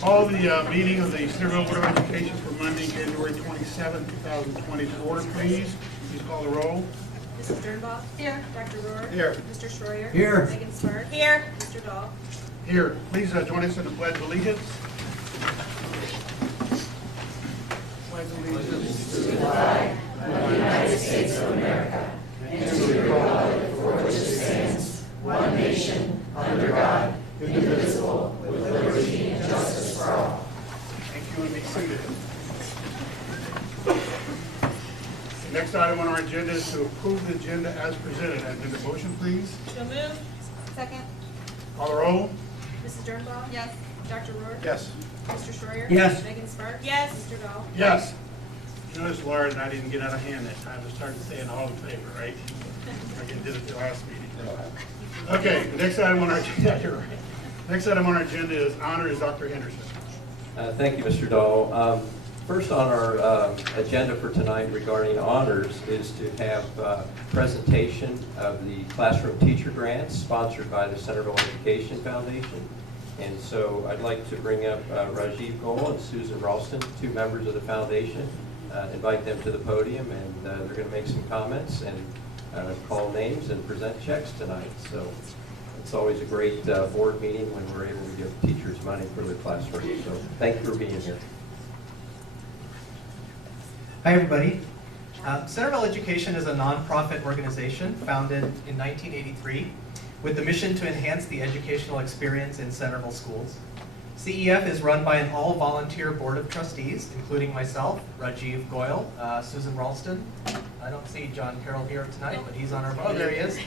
Call the meeting of the Centerville Board of Education for Monday, January 27, 2024, please. Please call the roll. Mrs. Dernbaugh? Here. Dr. Rohr? Here. Mr. Schroyer? Here. Megan Sparks? Here. Mr. Dahl? Here. Please join us in the Pledge of Allegiance. Pledge allegiance to the flag of the United States of America and to the republic for which it stands, one nation, under God, indivisible, with liberty and justice for all. Thank you, and be seated. The next item on our agenda is to approve the agenda as presented. And the motion, please. So moved. Second. Call the roll. Mrs. Dernbaugh? Yes. Dr. Rohr? Yes. Mr. Schroyer? Yes. Megan Sparks? Yes. Mr. Dahl? Yes. You notice, Laura, and I didn't get out of hand that time. I started saying all in favor, right? I did it the last meeting. Okay, the next item on our agenda, you're right. Next item on our agenda is honor is Dr. Henderson. Thank you, Mr. Dahl. First on our agenda for tonight regarding honors is to have presentation of the classroom teacher grants sponsored by the Centerville Education Foundation. And so I'd like to bring up Rajiv Goel and Susan Ralston, two members of the foundation, invite them to the podium, and they're going to make some comments and call names and present checks tonight. So it's always a great board meeting when we're able to give teachers money for their classroom. So thank you for being here. Hi, everybody. Centerville Education is a nonprofit organization founded in 1983 with the mission to enhance the educational experience in Centerville schools. CEF is run by an all-volunteer board of trustees, including myself, Rajiv Goel, Susan Ralston. I don't see John Carroll here tonight, but he's on our board. Oh, there he is.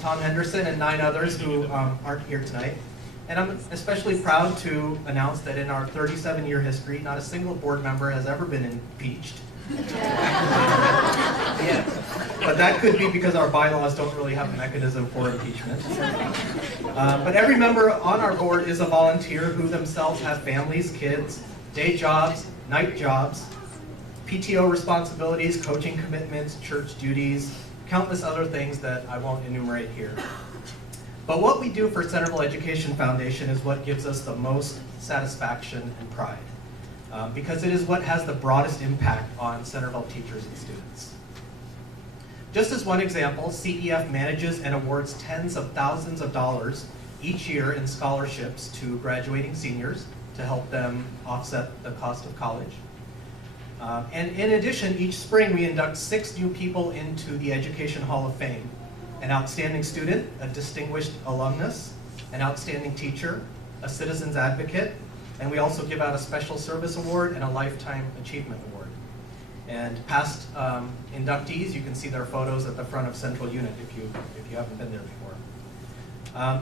Tom Henderson and 9 others who aren't here tonight. And I'm especially proud to announce that in our 37-year history, not a single board member has ever been impeached. Yeah. But that could be because our bylaws don't really have a mechanism for impeachment. But every member on our board is a volunteer who themselves have families, kids, day jobs, night jobs, PTO responsibilities, coaching commitments, church duties, countless other things that I won't enumerate here. But what we do for Centerville Education Foundation is what gives us the most satisfaction and pride, because it is what has the broadest impact on Centerville teachers and students. Just as one example, CEF manages and awards tens of thousands of dollars each year in scholarships to graduating seniors to help them offset the cost of college. And in addition, each spring we induct 6 new people into the Education Hall of Fame: an outstanding student, a distinguished alumnus, an outstanding teacher, a citizens advocate, and we also give out a special service award and a lifetime achievement award. And past inductees, you can see their photos at the front of Central Unit if you haven't been there before.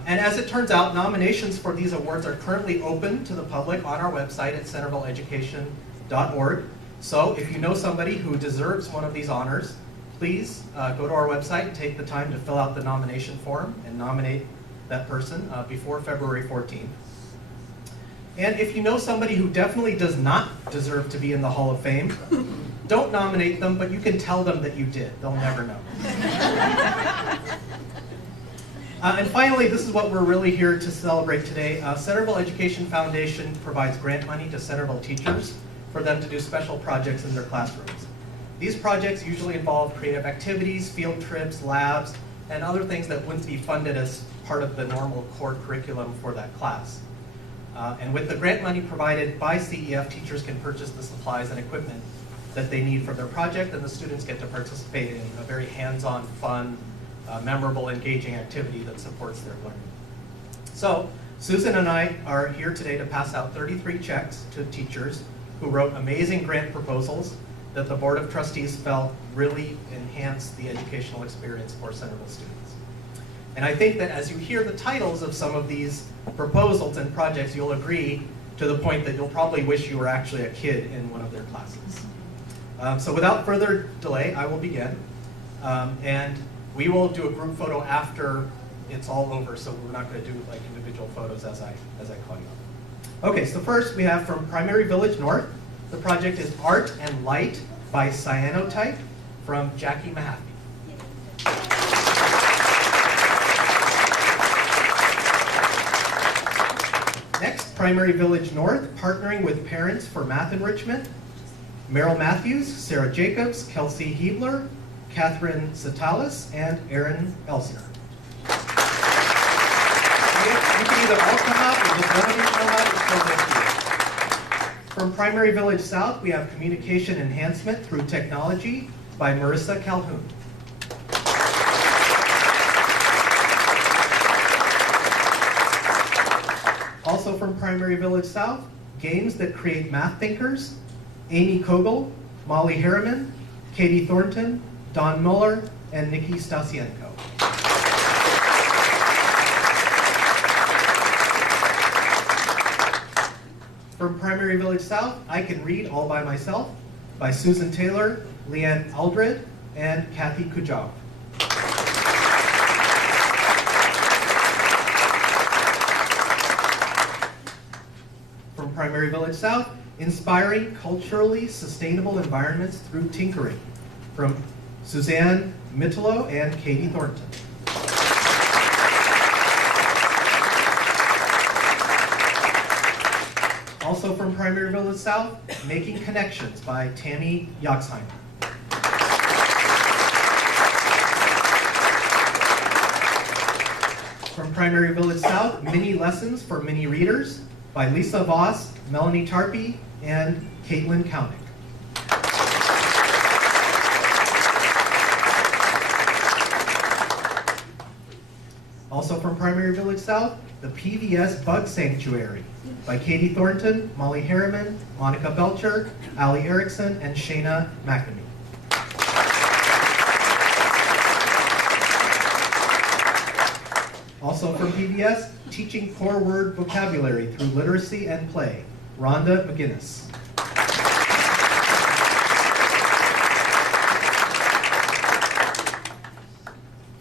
And as it turns out, nominations for these awards are currently open to the public on our website at centervilleeducation.org. So if you know somebody who deserves one of these honors, please go to our website and take the time to fill out the nomination form and nominate that person before February 14th. And if you know somebody who definitely does not deserve to be in the Hall of Fame, don't nominate them, but you can tell them that you did. They'll never know. And finally, this is what we're really here to celebrate today. Centerville Education Foundation provides grant money to Centerville teachers for them to do special projects in their classrooms. These projects usually involve creative activities, field trips, labs, and other things that wouldn't be funded as part of the normal core curriculum for that class. And with the grant money provided by CEF, teachers can purchase the supplies and equipment that they need for their project, and the students get to participate in a very hands-on, fun, memorable, engaging activity that supports their learning. So, Susan and I are here today to pass out 33 checks to teachers who wrote amazing grant proposals that the Board of Trustees felt really enhanced the educational experience for Centerville students. And I think that as you hear the titles of some of these proposals and projects, you'll agree to the point that you'll probably wish you were actually a kid in one of their classes. So without further delay, I will begin. And we will do a group photo after it's all over, so we're not going to do like individual photos as I call you up. Okay, so first we have from Primary Village North. The project is Art and Light by Cyanotype from Jackie Mahaffey. Next, Primary Village North, partnering with Parents for Math Enrichment. Meryl Matthews, Sarah Jacobs, Kelsey Hebler, Catherine Satalis, and Erin Elsner. You can either all come up or just one of you come up and show this to you. From Primary Village South, we have Communication Enhancement Through Technology by Marissa Calhoun. Also from Primary Village South, Games That Create Math Thinkers, Amy Kogel, Molly Harriman, Katie Thornton, Don Muller, and Nikki Stasienko. From Primary Village South, I Can Read All by Myself by Susan Taylor, Leanne Aldred, and Kathy Kujaw. From Primary Village South, Inspiring Culturally Sustainable Environments Through Tinkering, from Suzanne Mitelo and Katie Thornton. Also from Primary Village South, Making Connections by Tammy Yoxheimer. From Primary Village South, Mini Lessons for Mini Readers by Lisa Voss, Melanie Tarpey, and Caitlin Kounick. Also from Primary Village South, the PVS Bug Sanctuary by Katie Thornton, Molly Harriman, Monica Belcher, Allie Erickson, and Shayna McNamee. Also from PBS, Teaching Core Word Vocabulary Through Literacy and Play, Rhonda McGinnis.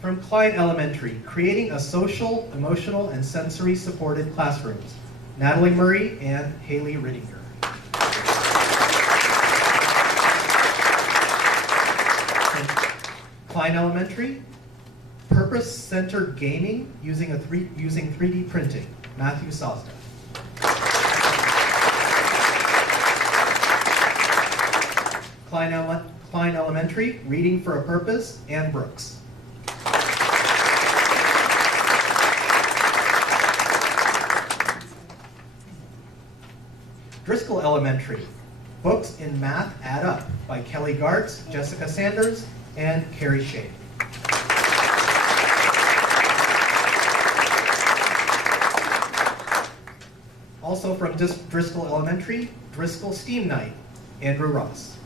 From Klein Elementary, Creating a Social, Emotional, and Sensory Supported Classrooms, Natalie Murray and Haley Rittinger. From Klein Elementary, Purpose-Centered Gaming using 3D Printing, Matthew Sosda. Klein Elementary, Reading for a Purpose, Ann Brooks. Driscoll Elementary, Books in Math Add Up by Kelly Gartz, Jessica Sanders, and Carrie Shea. Also from Driscoll Elementary, Driscoll Steam Night, Andrew Ross.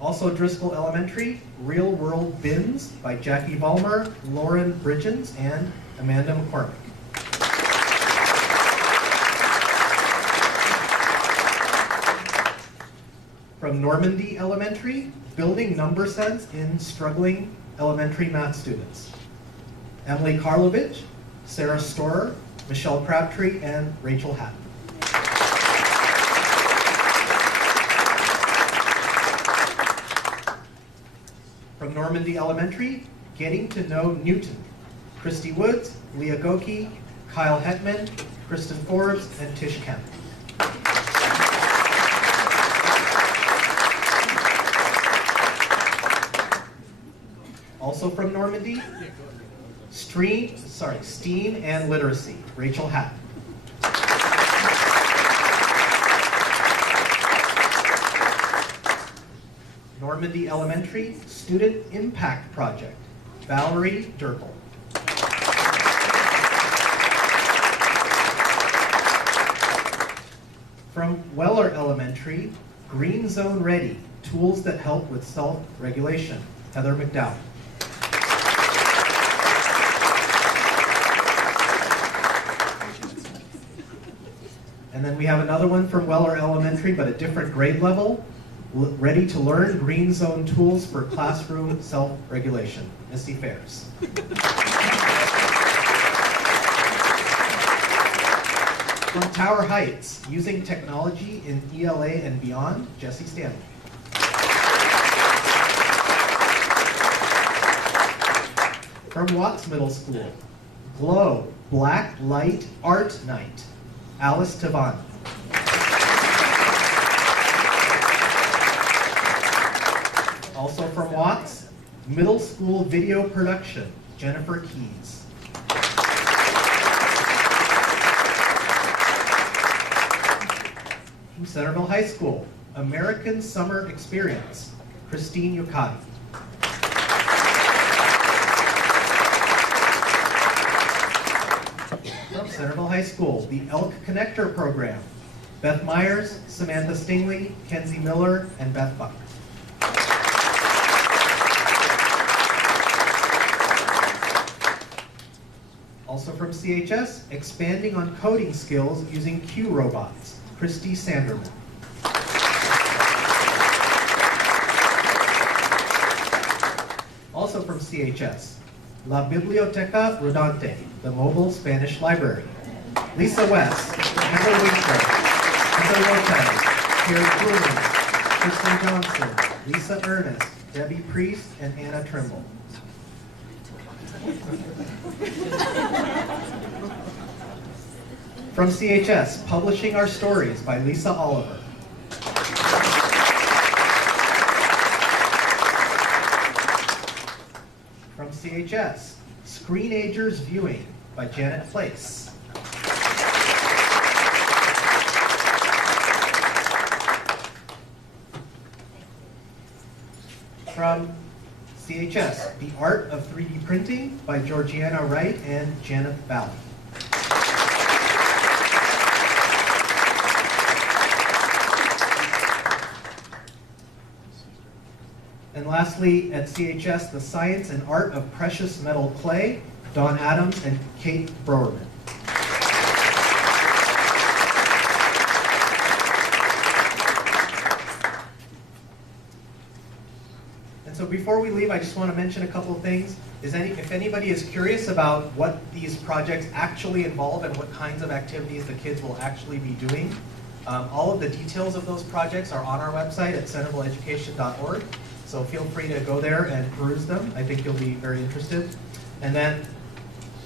Also Driscoll Elementary, Real World Bins by Jackie Vollmer, Lauren Bridgens, and Amanda McCormick. From Normandy Elementary, Building Number Sense in Struggling Elementary Math Students. Emily Karlovich, Sarah Storer, Michelle Crabtree, and Rachel Hatton. From Normandy Elementary, Getting to Know Newton. Christy Woods, Leah Goki, Kyle Hetman, Kristen Forbes, and Tish Kemp. Also from Normandy, STEAM and Literacy, Rachel Hatton. Normandy Elementary, Student Impact Project, Valerie Durkle. From Weller Elementary, Green Zone Ready, Tools That Help with Self-Regulation, Heather McDowell. And then we have another one from Weller Elementary, but a different grade level. Ready to Learn Green Zone Tools for Classroom Self-Regulation, Missy Fairs. From Tower Heights, Using Technology in ELA and Beyond, Jesse Stanley. From Watts Middle School, Glow Black Light Art Night, Alice Tavan. Also from Watts, Middle School Video Production, Jennifer Keys. From Centerville High School, American Summer Experience, Christine Yukati. From Centerville High School, the Elk Connector Program, Beth Myers, Samantha Stingley, Kenzie Miller, and Beth Buck. Also from CHS, expanding on coding skills using Q robots, Christy Sanderman. Also from CHS, La Biblioteca Rodante, the mobile Spanish library, Lisa West, Amber Winkler, Heather Lopez, Carrie Coolman, Kristen Johnson, Lisa Ernest, Debbie Priest, and Anna Trimble. From CHS, Publishing Our Stories by Lisa Oliver. From CHS, Screenagers Viewing by Janet Place. From CHS, The Art of 3D Printing by Georgiana Wright and Janet Valley. And lastly, at CHS, The Science and Art of Precious Metal Clay, Dawn Adams and Kate Browerman. And so before we leave, I just want to mention a couple of things. If anybody is curious about what these projects actually involve and what kinds of activities the kids will actually be doing, all of the details of those projects are on our website at centervilleeducation.org. So feel free to go there and peruse them. I think you'll be very interested. And then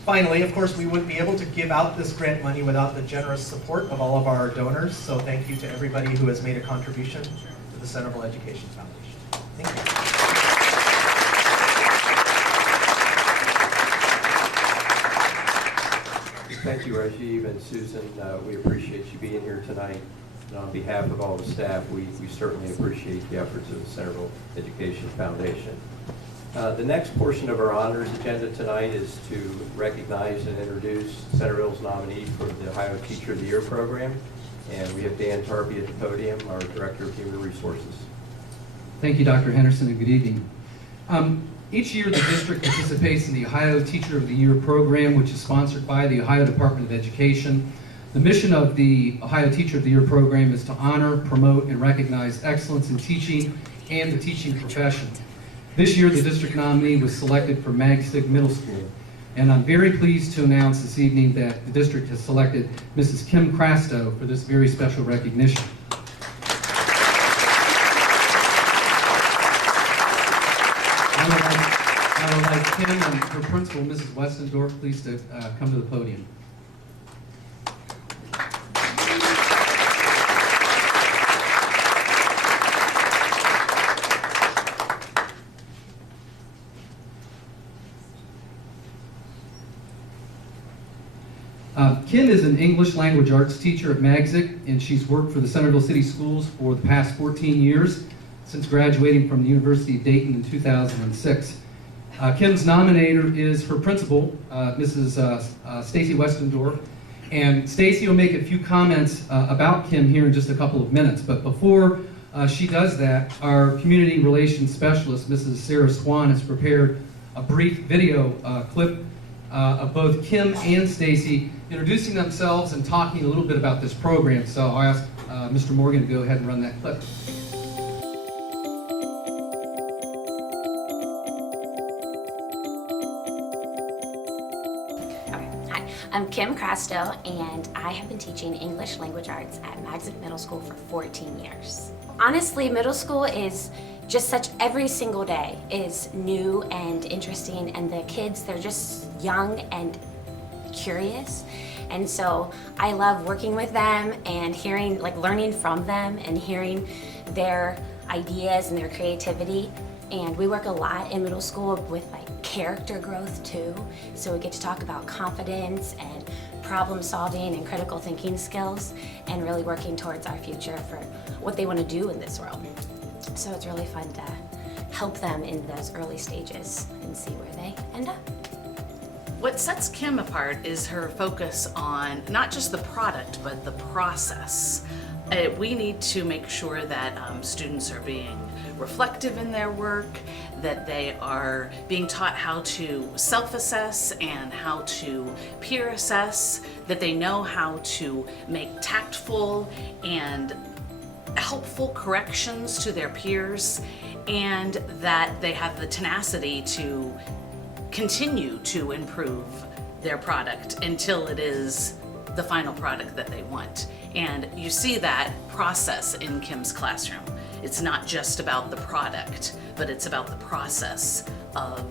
finally, of course, we wouldn't be able to give out this grant money without the generous support of all of our donors. So thank you to everybody who has made a contribution to the Centerville Education Foundation. Thank you. Thank you, Rajiv and Susan. We appreciate you being here tonight. And on behalf of all the staff, we certainly appreciate the efforts of the Centerville Education Foundation. The next portion of our honors agenda tonight is to recognize and introduce Centerville's nominee for the Ohio Teacher of the Year program. And we have Dan Tarby at the podium, our Director of Human Resources. Thank you, Dr. Henderson, and good evening. Each year, the district participates in the Ohio Teacher of the Year program, which is sponsored by the Ohio Department of Education. The mission of the Ohio Teacher of the Year program is to honor, promote, and recognize excellence in teaching and the teaching profession. This year, the district nominee was selected for Magstig Middle School. And I'm very pleased to announce this evening that the district has selected Mrs. Kim Crasto for this very special recognition. I would like Kim and her principal, Mrs. Westendorf, please to come to the podium. Kim is an English language arts teacher at Magsig, and she's worked for the Centerville City Schools for the past 14 years, since graduating from the University of Dayton in 2006. Kim's nominator is her principal, Mrs. Stacy Westendorf, and Stacy will make a few comments about Kim here in just a couple of minutes. But before she does that, our community relations specialist, Mrs. Sarah Swan, has prepared a brief video clip of both Kim and Stacy introducing themselves and talking a little bit about this program. So I'll ask Mr. Morgan to go ahead and run that clip. Okay. Hi, I'm Kim Crasto, and I have been teaching English Language Arts at Magsic Middle School for 14 years. Honestly, middle school is just every single day is new and interesting, and the kids, they're just young and curious. And so I love working with them and learning from them and hearing their ideas and their creativity. And we work a lot in middle school with character growth too. So we get to talk about confidence and problem solving and critical thinking skills, and really working towards our future for what they want to do in this world. So it's really fun to help them in those early stages and see where they end up. What sets Kim apart is her focus on not just the product, but the process. We need to make sure that students are being reflective in their work, that they are being taught how to self-assess and how to peer assess, that they know how to make tactful and helpful corrections to their peers, and that they have the tenacity to continue to improve their product until it is the final product that they want. And you see that process in Kim's classroom. It's not just about the product, but it's about the process of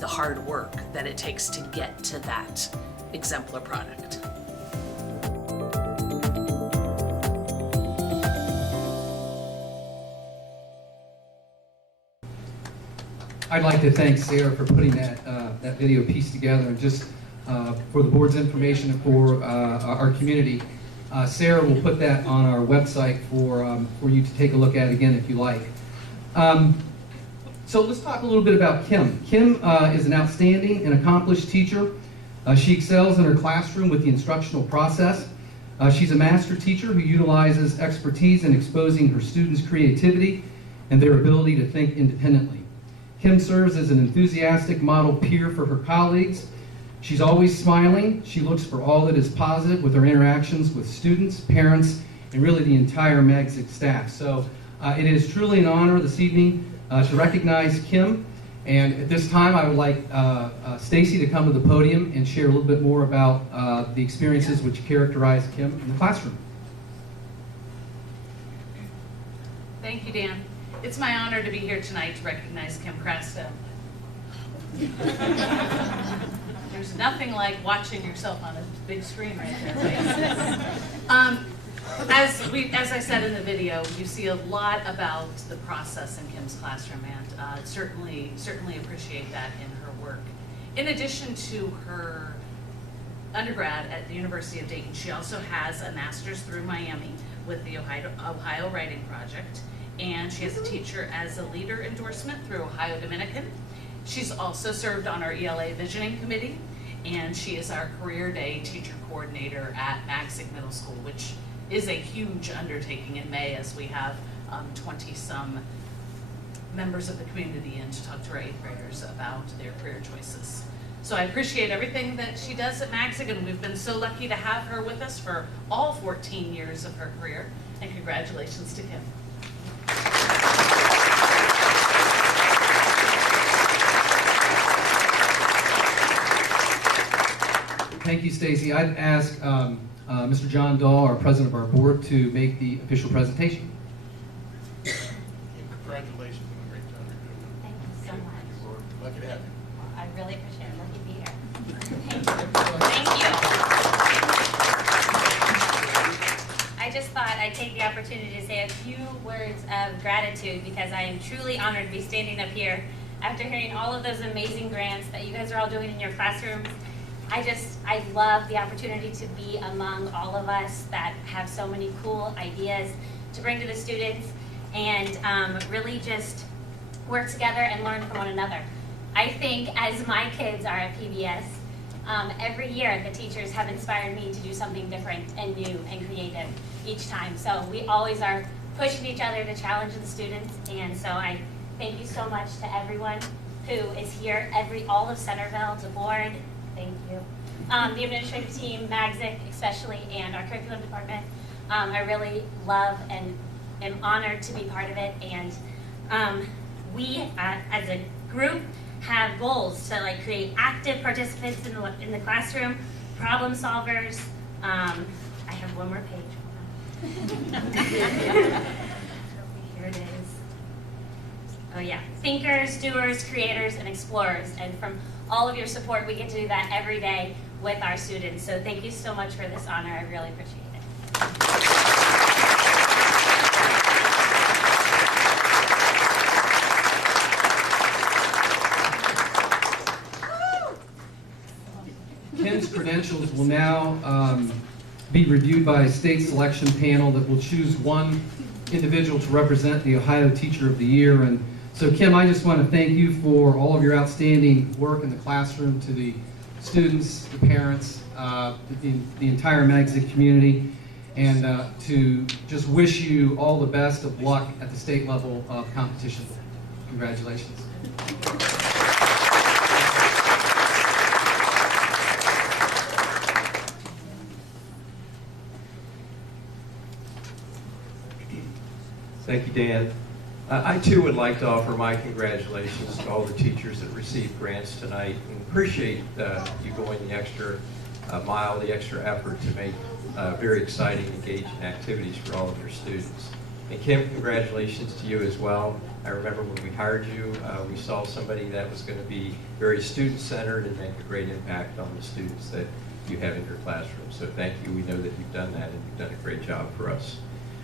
the hard work that it takes to get to that exemplar product. I'd like to thank Sarah for putting that video piece together, and just for the board's information and for our community. Sarah will put that on our website for you to take a look at again if you like. So let's talk a little bit about Kim. Kim is an outstanding and accomplished teacher. She excels in her classroom with the instructional process. She's a master teacher who utilizes expertise in exposing her students' creativity and their ability to think independently. Kim serves as an enthusiastic model peer for her colleagues. She's always smiling. She looks for all that is positive with her interactions with students, parents, and really the entire Magsic staff. So it is truly an honor this evening to recognize Kim. And at this time, I would like Stacy to come to the podium and share a little bit more about the experiences which characterize Kim in the classroom. Thank you, Dan. It's my honor to be here tonight to recognize Kim Crasto. There's nothing like watching yourself on a big screen right there, right? As I said in the video, you see a lot about the process in Kim's classroom, and certainly appreciate that in her work. In addition to her undergrad at the University of Dayton, she also has a master's through Miami with the Ohio Writing Project, and she has a teacher as a leader endorsement through Ohio Dominican. She's also served on our ELA Visioning Committee, and she is our Career Day Teacher Coordinator at Magsic Middle School, which is a huge undertaking in May, as we have 20-some members of the community in to talk to our 8th graders about their career choices. So I appreciate everything that she does at Magsic, and we've been so lucky to have her with us for all 14 years of her career, and congratulations to Kim. Thank you, Stacy. I'd ask Mr. John Dahl, our president of our board, to make the official presentation. Congratulations on a great job you're doing. Thank you so much. We're lucky to have you. Well, I really appreciate it. Lucky to be here. Thank you. I just thought I'd take the opportunity to say a few words of gratitude, because I am truly honored to be standing up here after hearing all of those amazing grants that you guys are all doing in your classrooms. I love the opportunity to be among all of us that have so many cool ideas to bring to the students, and really just work together and learn from one another. I think as my kids are at PBS, every year the teachers have inspired me to do something different and new and creative each time. So we always are pushing each other to challenge the students, and so I thank you so much to everyone who is here, all of Centerville, the board. Thank you. The administrative team, Magsic especially, and our curriculum department. I really love and am honored to be part of it. And we, as a group, have goals to create active participants in the classroom, problem solvers. I have one more page. Here it is. Oh yeah, thinkers, doers, creators, and explorers. And from all of your support, we get to do that every day with our students. So thank you so much for this honor. I really appreciate it. Kim's credentials will now be reviewed by a state selection panel that will choose one individual to represent the Ohio Teacher of the Year. And so, Kim, I just want to thank you for all of your outstanding work in the classroom, to the students, the parents, the entire Magazine community, and to just wish you all the best of luck at the state level of competition. Congratulations. Thank you, Dan. I too would like to offer my congratulations to all the teachers that received grants tonight, and appreciate you going the extra mile, the extra effort to make very exciting, engaging activities for all of your students. And Kim, congratulations to you as well. I remember when we hired you, we saw somebody that was going to be very student-centered and make a great impact on the students that you have in your classroom. So thank you. We know that you've done that, and you've done a great job for us.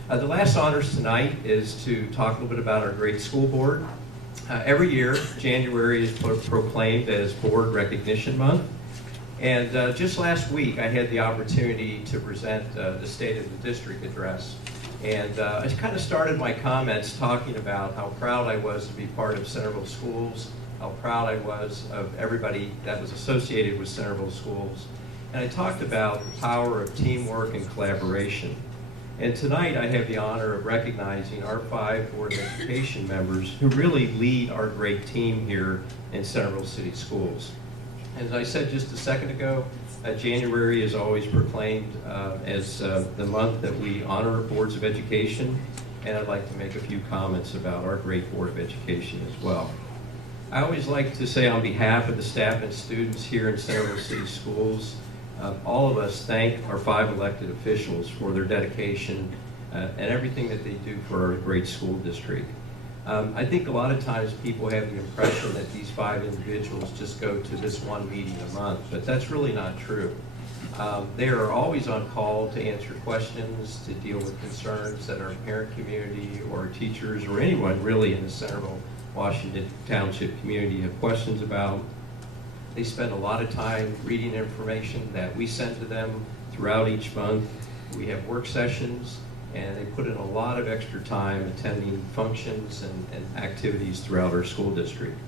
The last honors tonight is to talk a little bit about our great school board. Every year, January is proclaimed as Board Recognition Month. And just last week, I had the opportunity to present the State of the District address. And I kind of started my comments talking about how proud I was to be part of Centerville Schools, how proud I was of everybody that was associated with Centerville Schools. And I talked about the power of teamwork and collaboration. And tonight I have the honor of recognizing our 5 Board of Education members who really lead our great team here in Centerville City Schools. As I said just a second ago, January is always proclaimed as the month that we honor boards of education, and I'd like to make a few comments about our great Board of Education as well. I always like to say on behalf of the staff and students here in Centerville City Schools, all of us thank our 5 elected officials for their dedication and everything that they do for our great school district. I think a lot of times people have the impression that these 5 individuals just go to this one meeting a month, but that's really not true. They are always on call to answer questions, to deal with concerns that our parent community or teachers or anyone really in the Centerville, Washington Township community have questions about. They spend a lot of time reading information that we send to them throughout each month. We have work sessions, and they put in a lot of extra time attending functions and activities throughout our school district.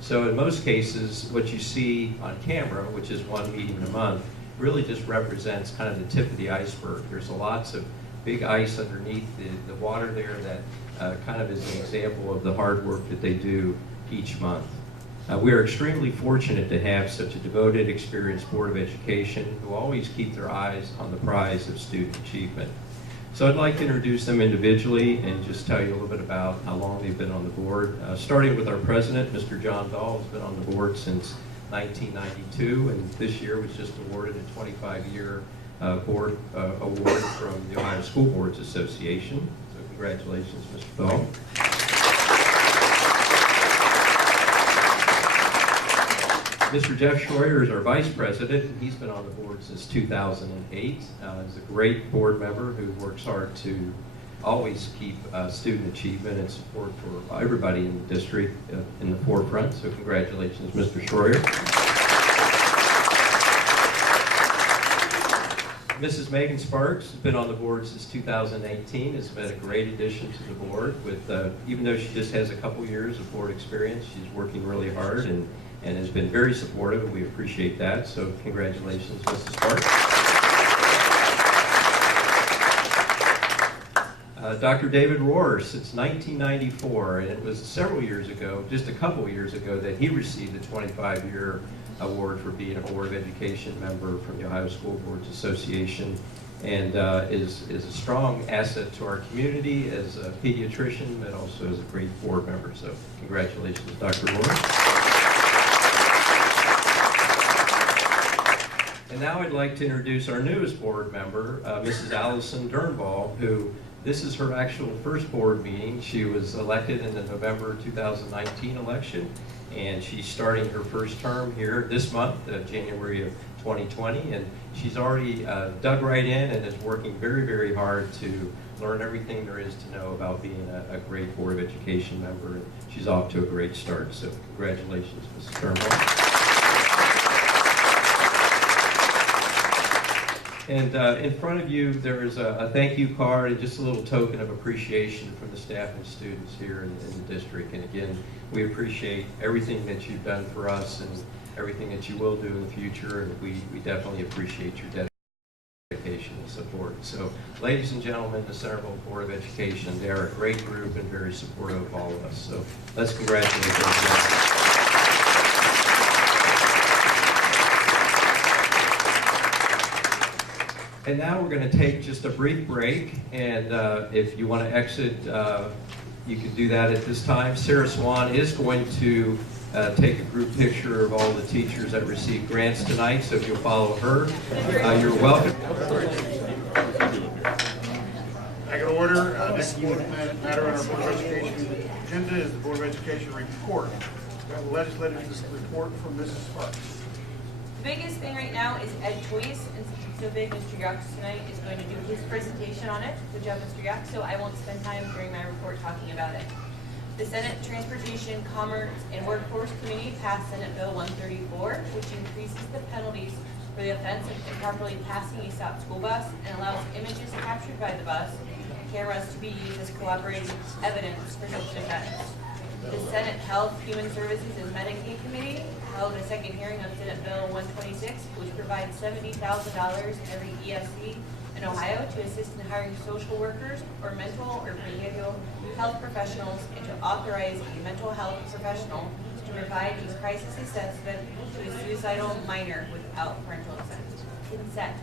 So in most cases, what you see on camera, which is one meeting a month, really just represents kind of the tip of the iceberg. There's lots of big ice underneath the water there that kind of is an example of the hard work that they do each month. We are extremely fortunate to have such a devoted, experienced Board of Education who always keep their eyes on the prize of student achievement. So I'd like to introduce them individually and just tell you a little bit about how long they've been on the board. Starting with our president, Mr. John Dahl, has been on the board since 1992, and this year was just awarded a 25-year board award from the Ohio School Boards Association. So congratulations, Mr. Dahl. Mr. Jeff Schroyer is our vice president, and he's been on the board since 2008. He's a great board member who works hard to always keep student achievement and support for everybody in the district in the forefront. So congratulations, Mr. Schroyer. Mrs. Megan Sparks has been on the board since 2018, has been a great addition to the board. With even though she just has a couple years of board experience, she's working really hard and has been very supportive, and we appreciate that. So congratulations, Mrs. Sparks. Dr. David Rohr, since 1994, and it was several years ago, just a couple years ago, that he received the 25-year award for being a Board of Education member from the Ohio School Boards Association, and is a strong asset to our community as a pediatrician, but also as a great board member. So congratulations, Dr. Rohr. And now I'd like to introduce our newest board member, Mrs. Allison Dernball, who this is her actual first board meeting. She was elected in the November 2019 election, and she's starting her first term here this month, January of 2020, and she's already dug right in and is working very, very hard to learn everything there is to know about being a great Board of Education member. And she's off to a great start, so congratulations, Mrs. Dernball. And in front of you, there is a thank you card and just a little token of appreciation from the staff and students here in the district. And again, we appreciate everything that you've done for us and everything that you will do in the future. And we definitely appreciate your dedication and support. So, ladies and gentlemen, the Centerville Board of Education, they are a great group and very supportive of all of us. So let's congratulate them. And now we're going to take just a brief break, and if you want to exit, you can do that at this time. Sarah Swan is going to take a group picture of all the teachers that received grants tonight, so if you'll follow her, you're welcome. I can order. Next matter on our Board of Education agenda is the Board of Education report. We have a legislative report from Mrs. Sparks. The biggest thing right now is Ed Choice, and since it's so big, Mr. Yuck tonight is going to do his presentation on it. Good job, Mr. Yuck, so I won't spend time during my report talking about it. The Senate Transportation, Commerce, and Workforce Committee passed Senate Bill 134, which increases the penalties for the offense of improperly passing a stopped school bus and allows images captured by the bus cameras to be used as corroborating evidence for such an offense. The Senate Health, Human Services, and Medicaid Committee held a second hearing on Senate Bill 126, which provides $70,000 every ESC in Ohio to assist in hiring social workers or mental or behavioral health professionals, and to authorize a mental health professional to provide a crisis assessment to a suicidal minor without parental consent.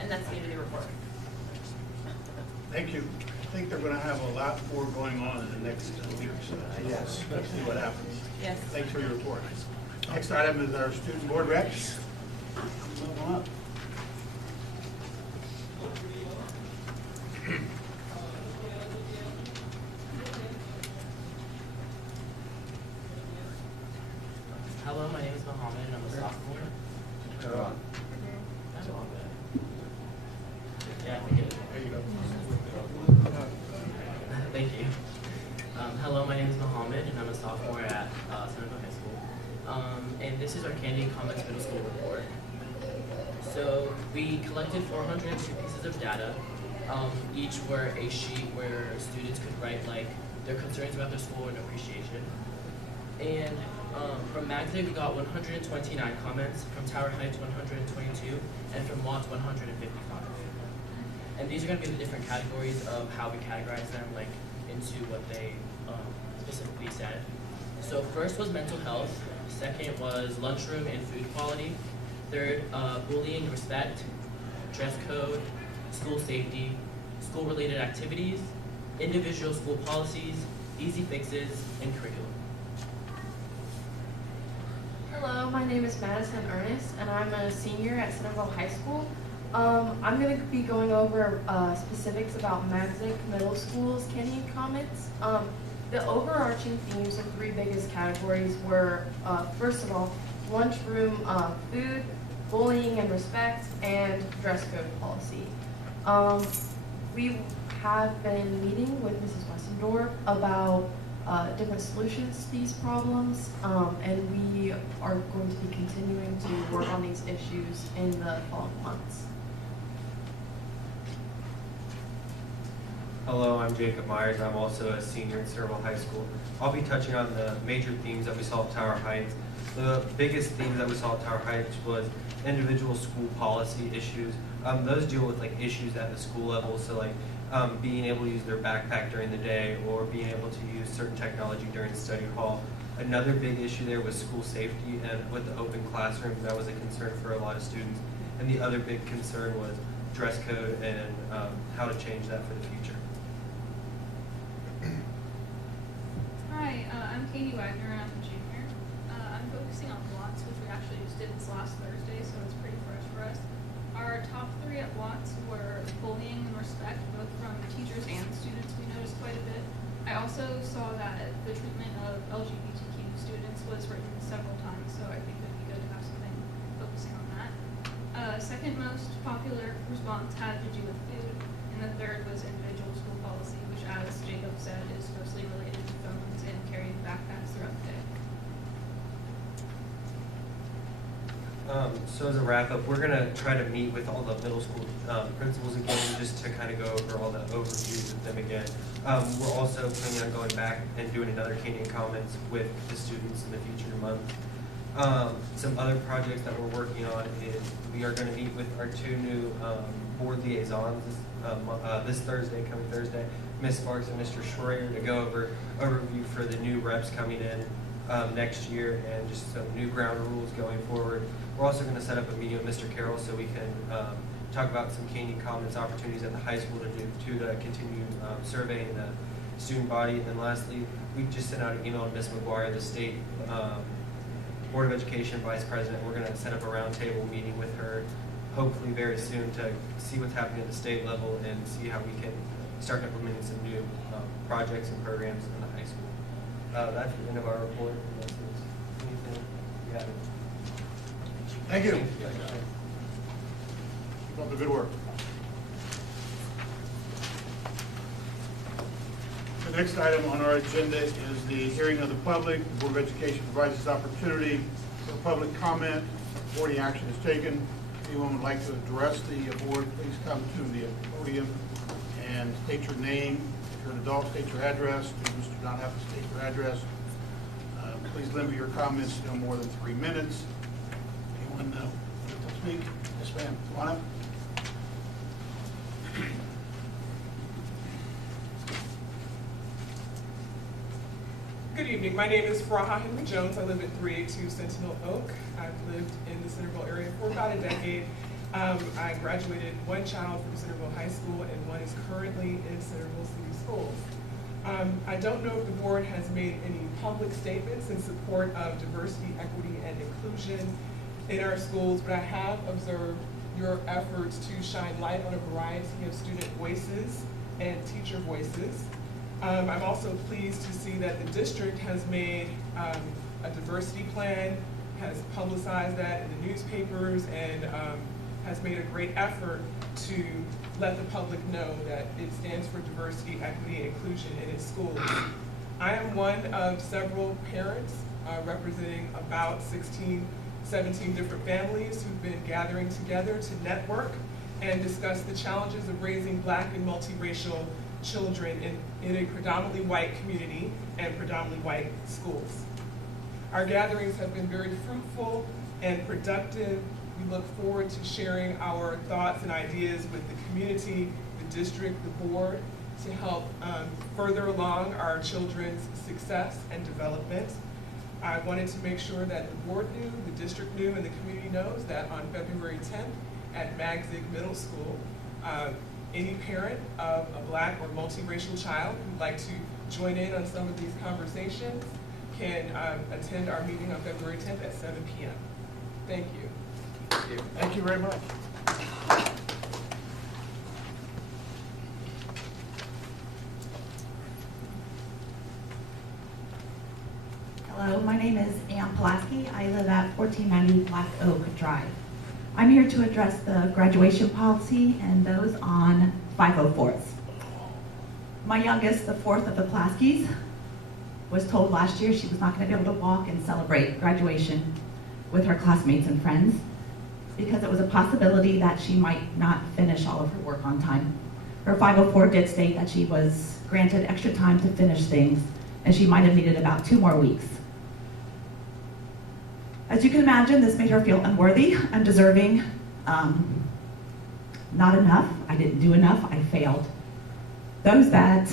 And that's the end of the report. Thank you. I think they're going to have a lot more going on in the next week or so. Yes. Let's see what happens. Yes. Thanks for your report. Next item is our student board reps. Move on up. Hello, my name is Mohammed and I'm a sophomore. That's all good. Yeah, I get it. There you go. Thank you. Hello, my name is Mohammed and I'm a sophomore at Centerville High School. And this is our Candy Commons Middle School report. So we collected 402 pieces of data. Each were a sheet where students could write like their concerns about their school and appreciation. And from Magzig we got 129 comments, from Tower Heights 122, and from Watts 155. And these are going to be the different categories of how we categorize them, like into what they specifically said. So first was mental health, second was lunchroom and food quality, third bullying and respect, dress code, school safety, school-related activities, individual school policies, easy fixes, and curriculum. Hello, my name is Madison Ernest, and I'm a senior at Centerville High School. I'm going to be going over specifics about Magzig Middle School's Candy comments. The overarching themes of three biggest categories were, first of all, lunchroom food, bullying and respect, and dress code policy. We have been meeting with Mrs. Westendorf about different solutions to these problems, and we are going to be continuing to work on these issues in the following months. Hello, I'm Jacob Myers. I'm also a senior at Centerville High School. I'll be touching on the major themes that we saw at Tower Heights. The biggest themes that we saw at Tower Heights was individual school policy issues. Those deal with like issues at the school level, so like being able to use their backpack during the day or being able to use certain technology during study hall. Another big issue there was school safety, and with the open classrooms, that was a concern for a lot of students. And the other big concern was dress code and how to change that for the future. Hi, I'm Katie Wagner and I'm a junior. I'm focusing on blocks, which we actually just did this last Thursday, so it's pretty fresh for for us. Our top 3 at Watts were bullying and respect, both from teachers and students. We noticed quite a bit. I also saw that the treatment of LGBTQ students was written several times, so I think it'd be good to have something focusing on that. Second most popular response had to do with food, and the third was individual school policy, which, as Jacob said, is closely related to phones and carrying backpacks throughout the day. So as a wrap up, we're gonna try to meet with all the middle school principals again, just to kind of go over all the overviews with them again. We're also planning on going back and doing another Candy and Comments with the students in the future month. Some other projects that we're working on is we are going to meet with our 2 new board liaisons this Thursday, coming Thursday, Ms. Sparks and Mr. Schroyer, to go over overview for the new reps coming in next year and just some new ground rules going forward. We're also going to set up a meeting with Mr. Carroll so we can talk about some Candy and Comments opportunities at the high school to continue surveying the student body. And then lastly, we just sent out an email to Ms. McGuire, the state Board of Education Vice President. We're going to set up a roundtable meeting with her hopefully very soon to see what's happening at the state level and see how we can start implementing some new projects and programs in the high school. That's the end of our report. Unless there's anything you have. Thank you. Keep up the good work. The next item on our agenda is the hearing of the public. The Board of Education provides this opportunity for public comment before any action is taken. If anyone would like to address the board, please come to the podium and state your name. If you're an adult, state your address. Students do not have to state your address. Please limit your comments to no more than 3 minutes. Anyone want to speak? Yes, ma'am. Come on up. Good evening. My name is Faraha Henry Jones. I live at 382 Sentinel Oak. I've lived in the Centerville area for about a decade. I graduated 1 child from Centerville High School and 1 is currently in Centerville City Schools. I don't know if the board has made any public statements in support of diversity, equity, and inclusion in our schools, but I have observed your efforts to shine light on a variety of student voices and teacher voices. I'm also pleased to see that the district has made a diversity plan, has publicized that in the newspapers, and has made a great effort to let the public know that it stands for diversity, equity, and inclusion in its schools. I am one of several parents representing about 17 different families who've been gathering together to network and discuss the challenges of raising Black and multiracial children in a predominantly white community and predominantly white schools. Our gatherings have been very fruitful and productive. We look forward to sharing our thoughts and ideas with the community, the district, the board, to help further along our children's success and development. I wanted to make sure that the board knew, the district knew, and the community knows that on February 10th at Magzig Middle School, any parent of a Black or multiracial child who'd like to join in on some of these conversations can attend our meeting on February 10th at 7 p.m. Thank you. Thank you. Thank you very much. Hello, my name is Ann Pulaski. I live at 1490 Black Oak Drive. I'm here to address the graduation policy and those on 504s. My youngest, the 4th of the Pulaskis, was told last year she was not going to be able to walk and celebrate graduation with her classmates and friends because it was a possibility that she might not finish all of her work on time. Her 504 did state that she was granted extra time to finish things and she might have needed about 2 more weeks. As you can imagine, this made her feel unworthy, undeserving, not enough. I didn't do enough, I failed. Those that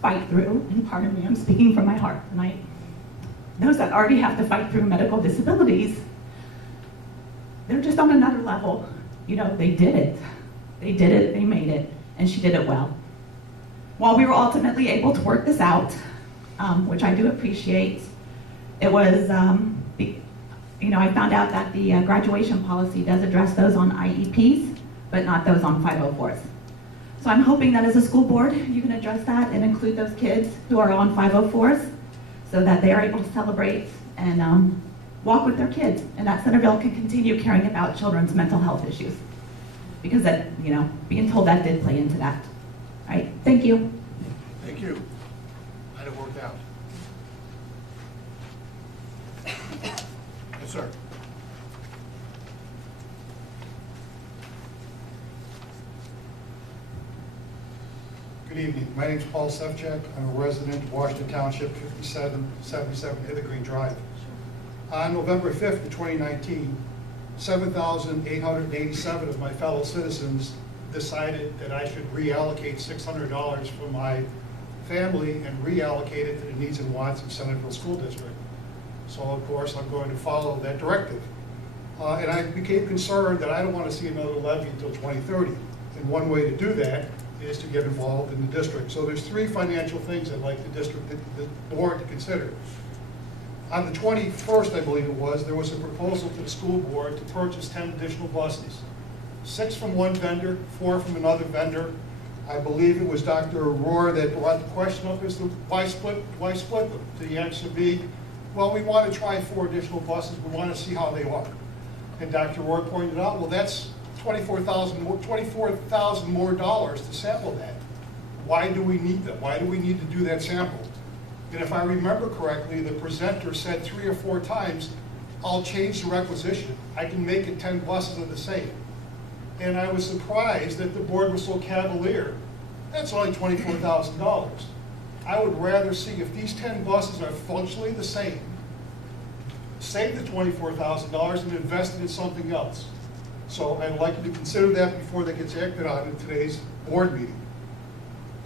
fight through, and pardon me, I'm speaking from my heart tonight, those that already have to fight through medical disabilities, they're just on another level. You know, they did it. They did it, they made it, and she did it well. While we were ultimately able to work this out, which I do appreciate, it was I found out that the graduation policy does address those on IEPs, but not those on 504s. So I'm hoping that as a school board, you can address that and include those kids who are on 504s so that they are able to celebrate and walk with their kids, and that Centerville can continue caring about children's mental health issues. Because that, being told that did play into that. All right, thank you. Thank you. Might have worked out. Yes, sir. Good evening. My name is Paul Sefchak. I'm a resident of Washington Township, 5777 Hither Green Drive. On November 5th of 2019, 7,887 of my fellow citizens decided that I should reallocate $600 from my family and reallocate it to the needs and wants of Centerville School District. So of course I'm going to follow that directive. And I became concerned that I don't want to see another levy until 2030. And one way to do that is to get involved in the district. So there's three financial things I'd like the board to consider. On the 21st, I believe it was, there was a proposal to the school board to purchase 10 additional buses. 6 from one vendor, 4 from another vendor. I believe it was Dr. Aurora that brought the question up as to why split them? The answer being, well, we want to try 4 additional buses, we want to see how they are. And Dr. Aurora pointed out, well, that's $24,000 more dollars to sample that. Why do we need them? Why do we need to do that sample? And if I remember correctly, the presenter said 3 or 4 times, I'll change the requisition. I can make it 10 buses of the same. And I was surprised that the board was so cavalier. That's only $24,000. I would rather see if these 10 buses are functionally the same, save the $24,000 and invest it in something else. So I'd like you to consider that before that gets acted on in today's board meeting.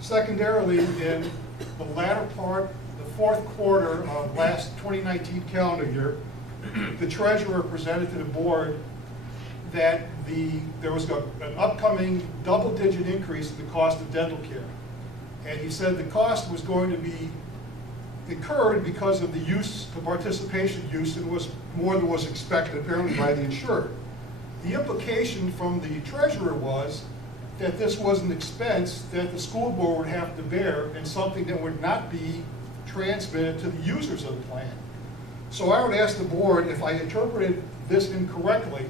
Secondarily, in the latter part, the 4th quarter of last 2019 calendar year, the treasurer presented to the board that there was an upcoming double-digit increase in the cost of dental care. And he said the cost was going to be incurred because of the participation use, and was more than was expected apparently by the insured. The implication from the treasurer was that this was an expense that the school board would have to bear and something that would not be transmitted to the users of the plan. So I would ask the board, if I interpreted this incorrectly,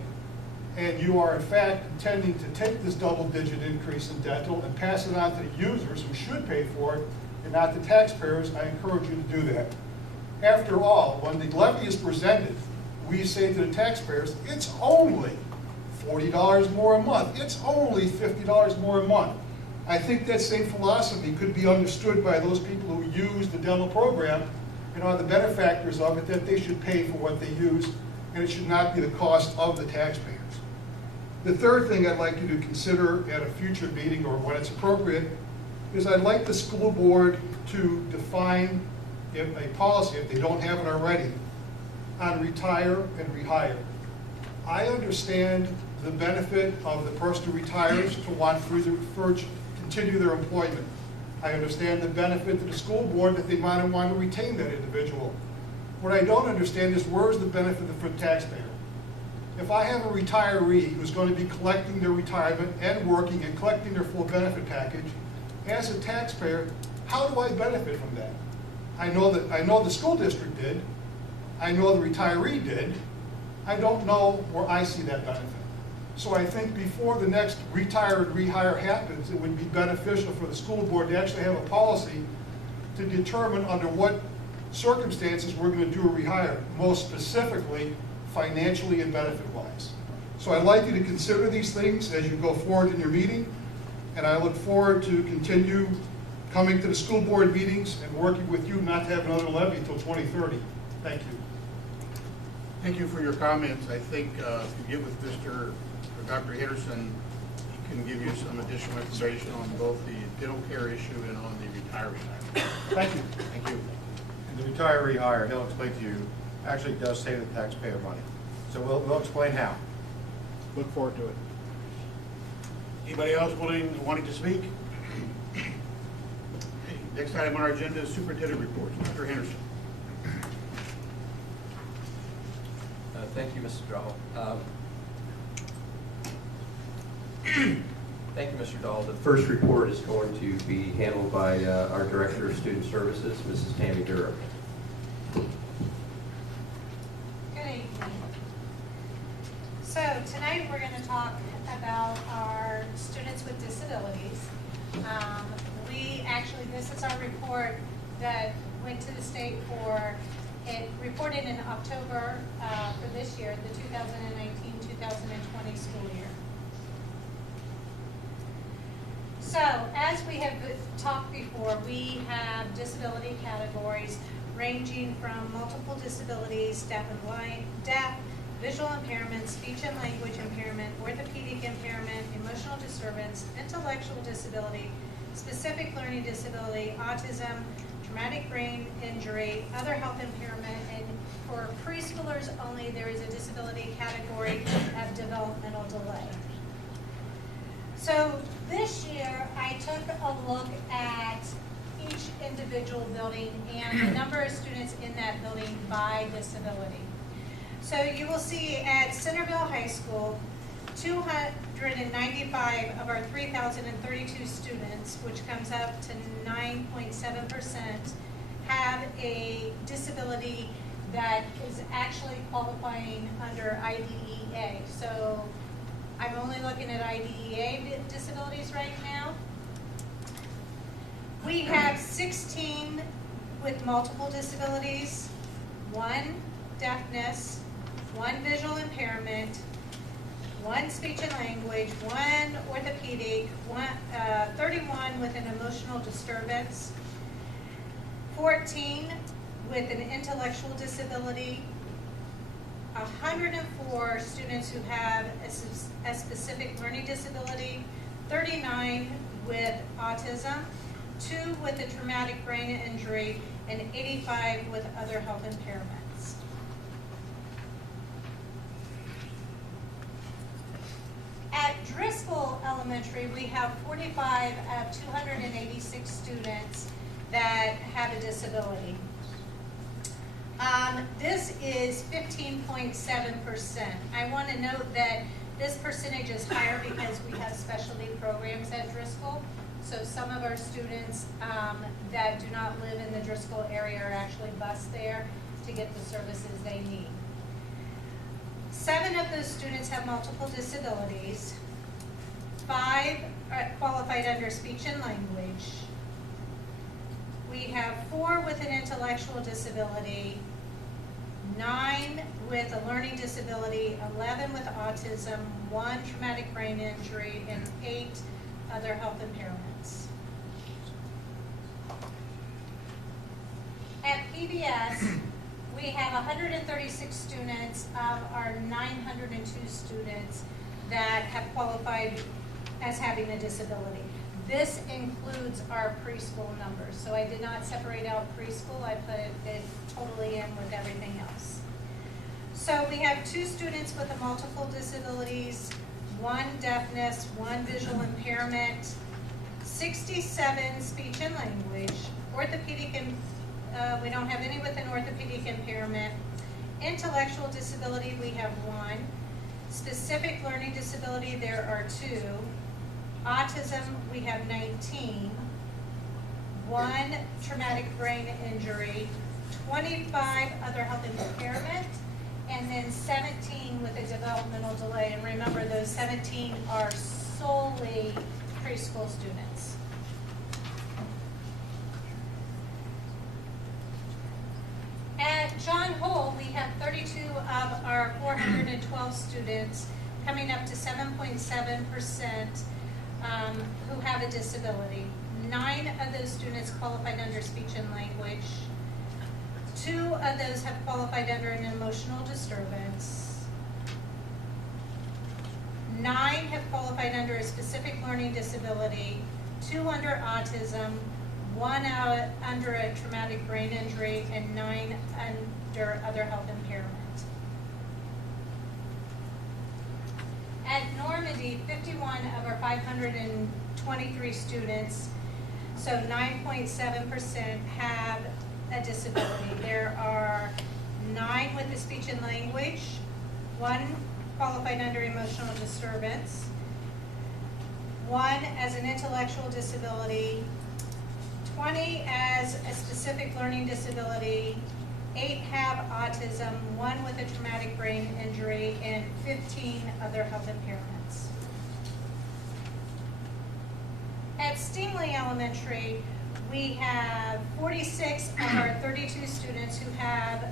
and you are in fact intending to take this double-digit increase in dental and pass it on to the users who should pay for it and not the taxpayers, I encourage you to do that. After all, when the levy is presented, we say to the taxpayers, it's only $40 more a month. It's only $50 more a month. I think that same philosophy could be understood by those people who use the dental program and are the benefactors of it, that they should pay for what they use, and it should not be the cost of the taxpayers. The third thing I'd like you to consider at a future meeting or when it's appropriate is I'd like the school board to define a policy, if they don't have it already, on retire and rehire. I understand the benefit of the person who retires to want to continue their employment. I understand the benefit to the school board that they might want to retain that individual. What I don't understand is where's the benefit for the taxpayer? If I have a retiree who's going to be collecting their retirement and working and collecting their full benefit package, as a taxpayer, how do I benefit from that? I know the school district did. I know the retiree did. I don't know where I see that benefit. So I think before the next retire and rehire happens, it would be beneficial for the school board to actually have a policy to determine under what circumstances we're going to do a rehire, most specifically financially and benefit-wise. So I'd like you to consider these things as you go forward in your meeting, and I look forward to continue coming to the school board meetings and working with you not to have another levy until 2030. Thank you. Thank you for your comments. I think if you get with Dr. Henderson, he can give you some additional information on both the dental care issue and on the retiree side. Thank you. Thank you. And the retiree hire, he'll explain to you, actually does save the taxpayer money. So we'll explain how. Look forward to it. Anybody else wanting to speak? Okay. Next item on our agenda is superintendent reports. Dr. Henderson. Thank you, Mr. Dahl. Thank you, Mr. Dahl. The first report is going to be handled by our Director of Student Services, Mrs. Tammy Durham. Good evening. So tonight we're going to talk about our students with disabilities. This is our report that went to the state for, it reported in October for this year, the 2019-2020 school year. So, as we have talked before, we have disability categories ranging from multiple disabilities, deaf, visual impairment, speech and language impairment, orthopedic impairment, emotional disturbance, intellectual disability, specific learning disability, autism, traumatic brain injury, other health impairment, and for preschoolers only, there is a disability category of developmental delay. So this year, I took a look at each individual building and the number of students in that building by disability. So you will see at Centerville High School, 295 of our 3,032 students, which comes up to 9.7%, have a disability that is actually qualifying under IDEA. So I'm only looking at IDEA disabilities right now. We have 16 with multiple disabilities, 1 deafness, 1 visual impairment, 1 speech and language, 1 orthopedic, 31 with an emotional disturbance, 14 with an intellectual disability, 104 students who have a specific learning disability, 39 with autism, 2 with a traumatic brain injury, and 85 with other health impairments. At Driscoll Elementary, we have 45 of 286 students that have a disability. This is 15.7%. I want to note that this percentage is higher because we have specialty programs at Driscoll. So some of our students that do not live in the Driscoll area are actually bused there to get the services they need. 7 of those students have multiple disabilities. 5 are qualified under speech and language. We have 4 with an intellectual disability, 9 with a learning disability, 11 with autism, 1 traumatic brain injury, and 8 other health impairments. At PBS, we have 136 students of our 902 students that have qualified as having a disability. This includes our preschool numbers. So I did not separate out preschool. I put it totally in with everything else. So we have 2 students with a multiple disabilities, 1 deafness, 1 visual impairment, 67 speech and language, orthopedic, and we don't have any with an orthopedic impairment. Intellectual disability, we have 1. Specific learning disability, there are 2. Autism, we have 19. 1 traumatic brain injury, 25 other health impairment, and then 17 with a developmental delay. And remember, those 17 are solely preschool students. At John Hole, we have 32 of our 412 students, coming up to 7.7%, who have a disability. 9 of those students qualified under speech and language. 2 of those have qualified under an emotional disturbance. 9 have qualified under a specific learning disability, 2 under autism, 1 under a traumatic brain injury, and 9 under other health impairment. At Normandy, 51 of our 523 students, so 9.7%, have a disability. There are 9 with the speech and language, 1 qualified under emotional disturbance, 1 as an intellectual disability, 20 as a specific learning disability, 8 have autism, 1 with a traumatic brain injury, and 15 other health impairments. At Stingley Elementary, we have 46 of our 32 students who have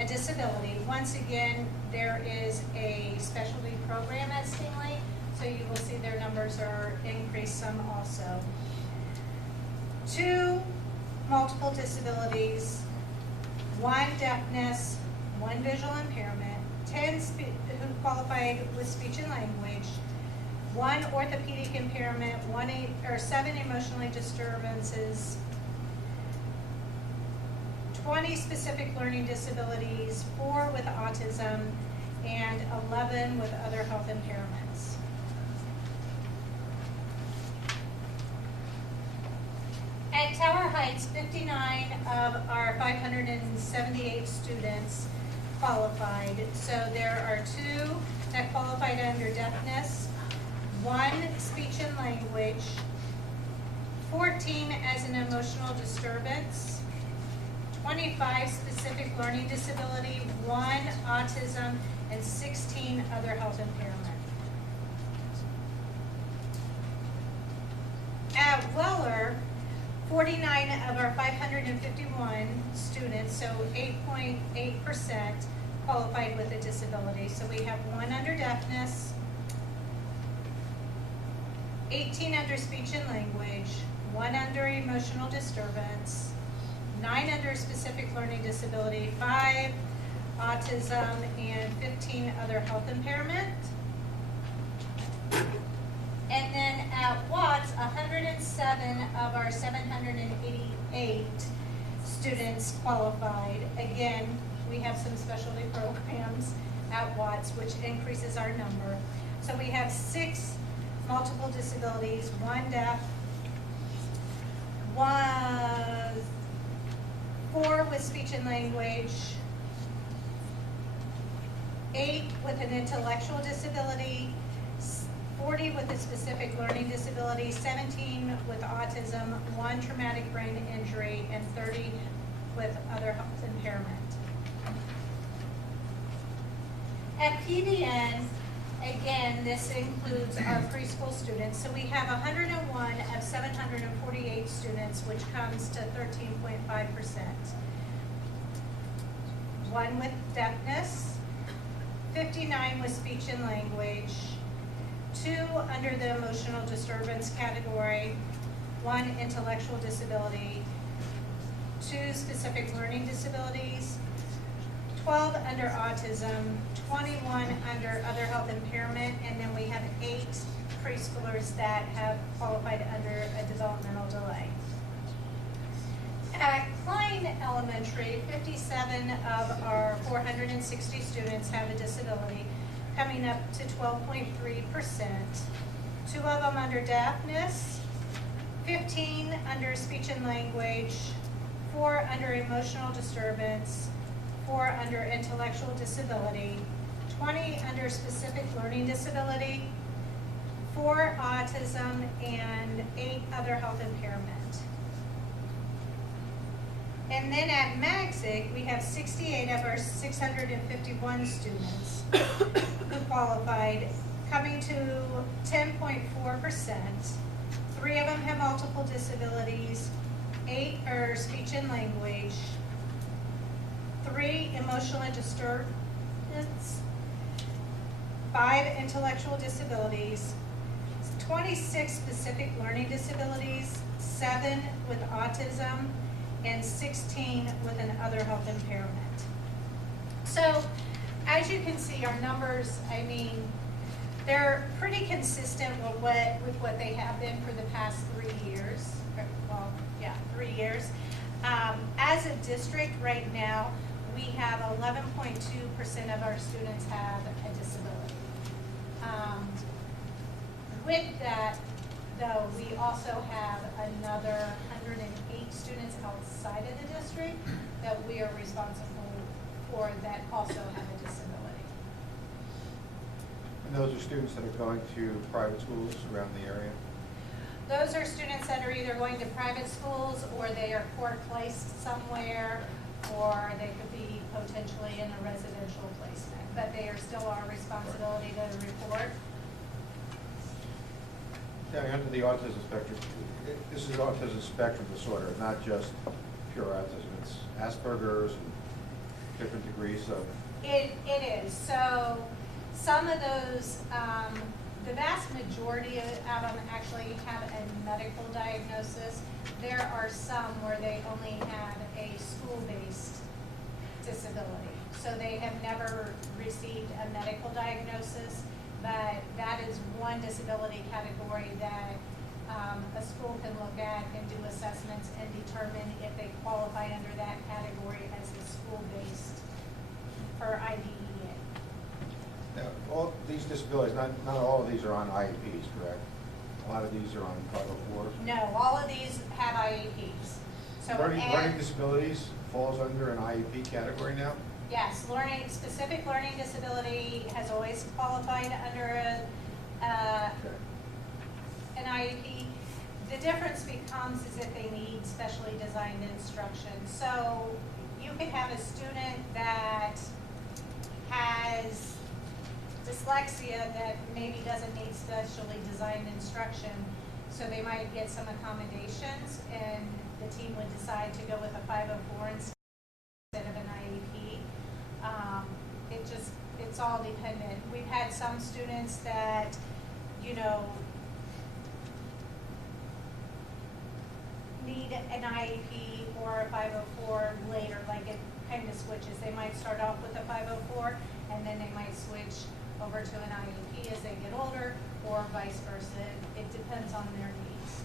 a disability. Once again, there is a specialty program at Stingley, so you will see their numbers are increased some also. 2 multiple disabilities, 1 deafness, 1 visual impairment, 10 who qualified with speech and language, 1 orthopedic impairment, 7 emotionally disturbances, 20 specific learning disabilities, 4 with autism, and 11 with other health impairments. At Tower Heights, 59 of our 578 students qualified. So there are 2 that qualified under deafness, 1 speech and language, 14 as an emotional disturbance, 25 specific learning disability, 1 autism, and 16 other health impairment. At Weller, 49 of our 551 students, so 8.8%, qualified with a disability. So we have 1 under deafness, 18 under speech and language, 1 under emotional disturbance, 9 under specific learning disability, 5 autism, and 15 other health impairment. And then at Watts, 107 of our 788 students qualified. Again, we have some specialty programs at Watts, which increases our number. So we have 6 multiple disabilities, 1 deaf, 4 with speech and language, 8 with an intellectual disability, 40 with a specific learning disability, 17 with autism, 1 traumatic brain injury, and 30 with other health impairment. At PDN, again, this includes our preschool students. So we have 101 of 748 students, which comes to 13.5%. 1 with deafness, 59 with speech and language, 2 under the emotional disturbance category, 1 intellectual disability, 2 specific learning disabilities, 12 under autism, 21 under other health impairment, and then we have 8 preschoolers that have qualified under a developmental delay. At Klein Elementary, 57 of our 460 students have a disability, coming up to 12.3%. 2 of them under deafness, 15 under speech and language, 4 under emotional disturbance, 4 under intellectual disability, 20 under specific learning disability, 4 autism, and 8 other health impairment. And then at Magsic, we have 68 of our 651 students who qualified, coming to 10.4%. 3 of them have multiple disabilities, 8 are speech and language, 3 emotional disturbance, 5 intellectual disabilities, 26 specific learning disabilities, 7 with autism, and 16 with an other health impairment. So, as you can see, our numbers, I mean, they're pretty consistent with what they have been for the past 3 years. Well, yeah, 3 years. As a district right now, we have 11.2% of our students have a disability. With that, though, we also have another 108 students outside of the district that we are responsible for that also have a disability. And those are students that are going to private schools around the area? Those are students that are either going to private schools, or they are court placed somewhere, or they could be potentially in a residential placement. But they are still our responsibility to report. Yeah, under the autism spectrum, this is autism spectrum disorder, not just pure autism. It's Asperger's and different degrees of. It is. So some of those, the vast majority of them actually have a medical diagnosis. There are some where they only have a school-based disability. So they have never received a medical diagnosis, but that is one disability category that a school can look at and do assessments and determine if they qualify under that category as a school-based for IDEA. Now, all these disabilities, not all of these are on IEPs, correct? A lot of these are on 504s? No, all of these have IEPs. So Learning disabilities falls under an IEP category now? yes, specific learning disability has always qualified under an IEP. The difference becomes is if they need specially designed instruction. So you could have a student that has dyslexia that maybe doesn't need specially designed instruction, so they might get some accommodations, and the team would decide to go with a 504 instead of an IEP. It's all dependent. We've had some students that, you know, need an IEP or a 504 later, like it kind of switches. They might start off with a 504 and then they might switch over to an IEP as they get older, or vice versa. It depends on their needs.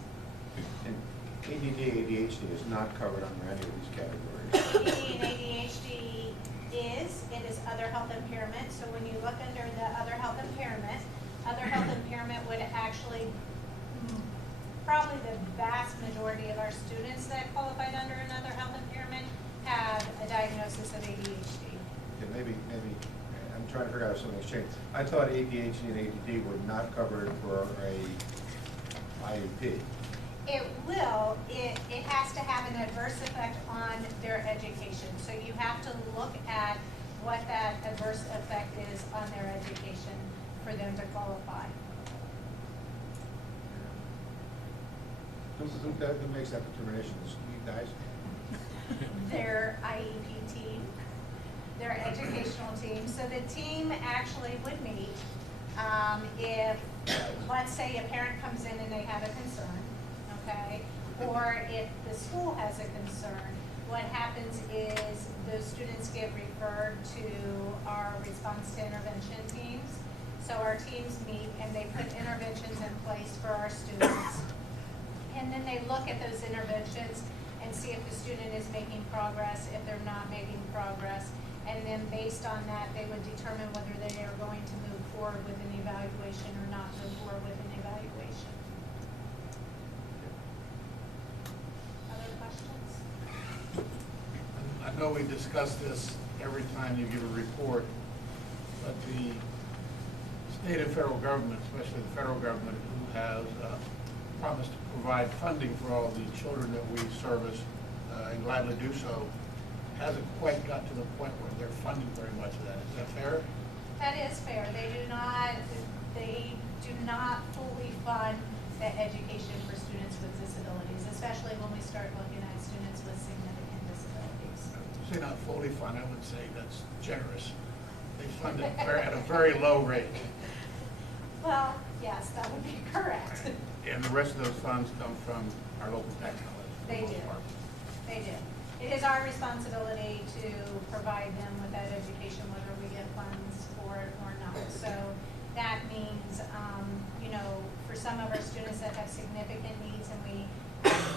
And ADD, ADHD is not covered under any of these categories. ADD and ADHD it is other health impairment. So when you look under the other health impairment would actually, probably the vast majority of our students that qualified under another health impairment have a diagnosis of ADHD. Yeah, maybe, I'm trying to figure out if something's changed. I thought ADHD and ADD were not covered for a IEP. It will. It has to have an adverse effect on their education. So you have to look at what that adverse effect is on their education for them to qualify. Who makes that determination? You guys? Their IEP team, their educational team. So the team actually would meet if, let's say, a parent comes in and they have a concern, okay, or if the school has a concern. What happens is those students get referred to our response to intervention teams. So our teams meet and they put interventions in place for our students. And then they look at those interventions and see if the student is making progress, if they're not making progress. And then based on that, they would determine whether they are going to move forward with an evaluation or not move forward with an evaluation. Other questions? I know we discuss this every time you give a report, but the state and federal government, especially the federal government, who has promised to provide funding for all the children that we service and gladly do so, hasn't quite got to the point where they're funding very much of that. Is that fair? That is fair. They do not fully fund the education for students with disabilities, especially when we start looking at students with significant disabilities. Say not fully fund, I would say that's generous. They fund it at a very low rate. Well, yes, that would be correct. And the rest of those funds come from our local tax dollars. They do. They do. It is our responsibility to provide them with that education, whether we get funds for it or not. So that means, you know, for some of our students that have significant needs and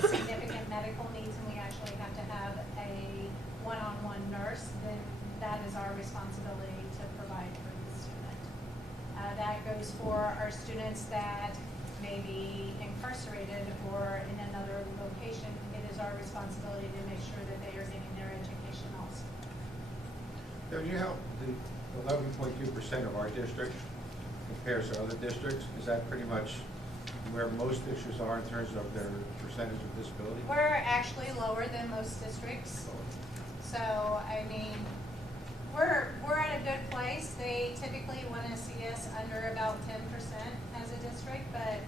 significant medical needs, and we actually have to have a one-on-one nurse, then that is our responsibility to provide for the student. That goes for our students that may be incarcerated or in another location. It is our responsibility to make sure that they are getting their education also. You know, the 11.2% of our district, compares to other districts? Is that pretty much where most districts are in terms of their percentage of disability? We're actually lower than most districts. So, I mean, we're at a good place. They typically want to see us under about 10% as a district, but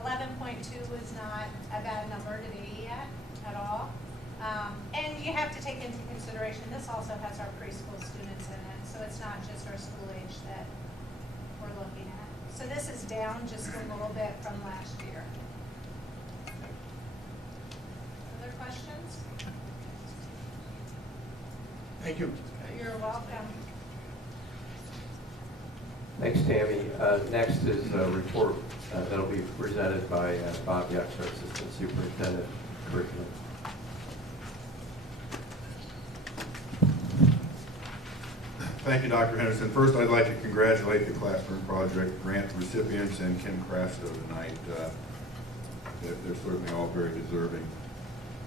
11.2 is not a bad number to be at all. And you have to take into consideration, this also has our preschool students in it, so it's not just our school age that we're looking at. So this is down just a little bit from last year. Other questions? Thank you. You're welcome. Thanks, Tammy. Next is a report that'll be presented by Bob Yax, our Assistant Superintendent of Curriculum. Thank you, Dr. Henderson. First, I'd like to congratulate the Classroom Project grant recipients and Kim Crasto tonight. They're certainly all very deserving.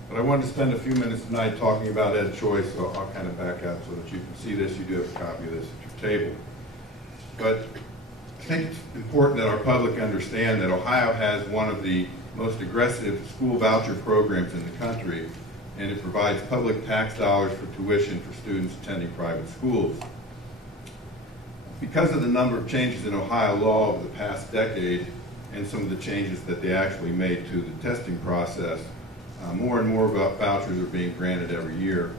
But I wanted to spend a few minutes tonight talking about Ed Choice, so I'll kind of back up so that you can see this. You do have a copy of this at your table. But I think it's important that our public understand that Ohio has one of the most aggressive school voucher programs in the country, and it provides public tax dollars for tuition for students attending private schools. Because of the number of changes in Ohio law over the past decade and some of the changes that they actually made to the testing process, more and more vouchers are being granted every year.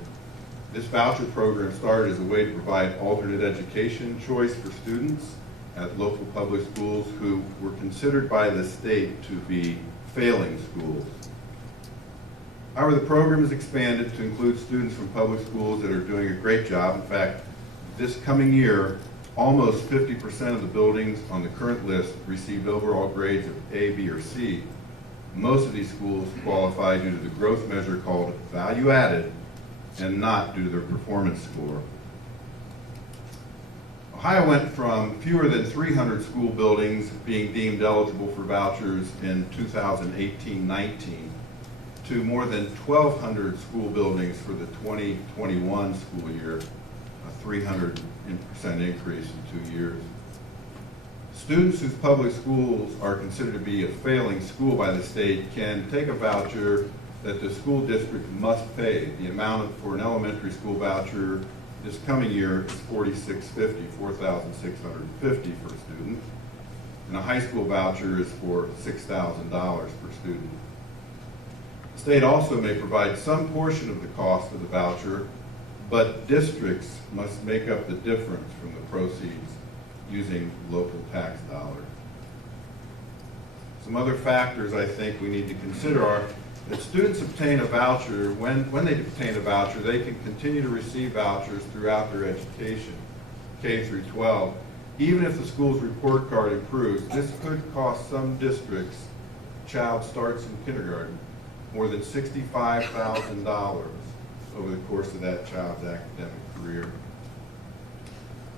This voucher program started as a way to provide alternate education choice for students at local public schools who were considered by the state to be failing schools. However, the program has expanded to include students from public schools that are doing a great job. In fact, this coming year, almost 50% of the buildings on the current list received overall grades of A, B, or C. Most of these schools qualify due to the growth measure called value added and not due to their performance score. Ohio went from fewer than 300 school buildings being deemed eligible for vouchers in 2018-19 to more than 1,200 school buildings for the 2021 school year, a 300% increase in 2 years. Students whose public schools are considered to be a failing school by the state can take a voucher that the school district must pay. The amount for an elementary school voucher this coming year is $4,650 for a student, and a high school voucher is for $6,000 per student. The state also may provide some portion of the cost of the voucher, but districts must make up the difference from the proceeds using local tax dollars. Some other factors I think we need to consider are that students obtain a voucher, when they obtain a voucher, they can continue to receive vouchers throughout their education, K through 12. Even if the school's report card improves, this could cost some districts, child starts in kindergarten, more than $65,000 over the course of that child's academic career.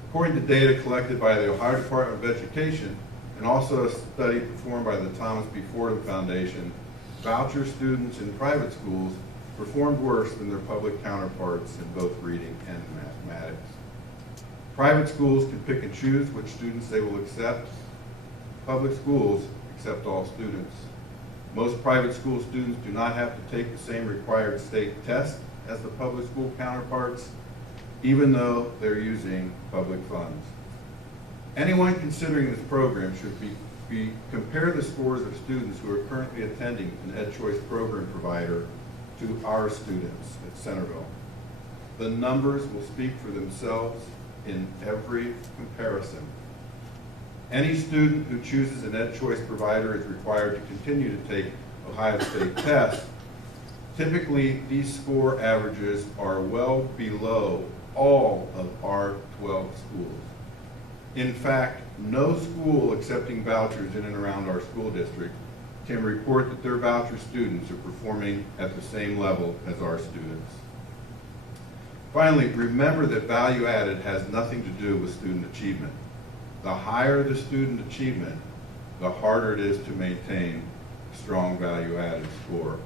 According to data collected by the Ohio Department of Education, and also a study performed by the Thomas B. Fordham Foundation, voucher students in private schools performed worse than their public counterparts in both reading and mathematics. Private schools can pick and choose which students they will accept. Public schools accept all students. Most private school students do not have to take the same required state test as the public school counterparts, even though they're using public funds. Anyone considering this program should compare the scores of students who are currently attending an Ed Choice program provider to our students at Centerville. The numbers will speak for themselves in every comparison. Any student who chooses an Ed Choice provider is required to continue to take Ohio State tests. Typically, these score averages are well below all of our 12 schools. In fact, no school accepting vouchers in and around our school district can report that their voucher students are performing at the same level as our students. Finally, remember that value added has nothing to do with student achievement. The higher the student achievement, the harder it is to maintain a strong value added score.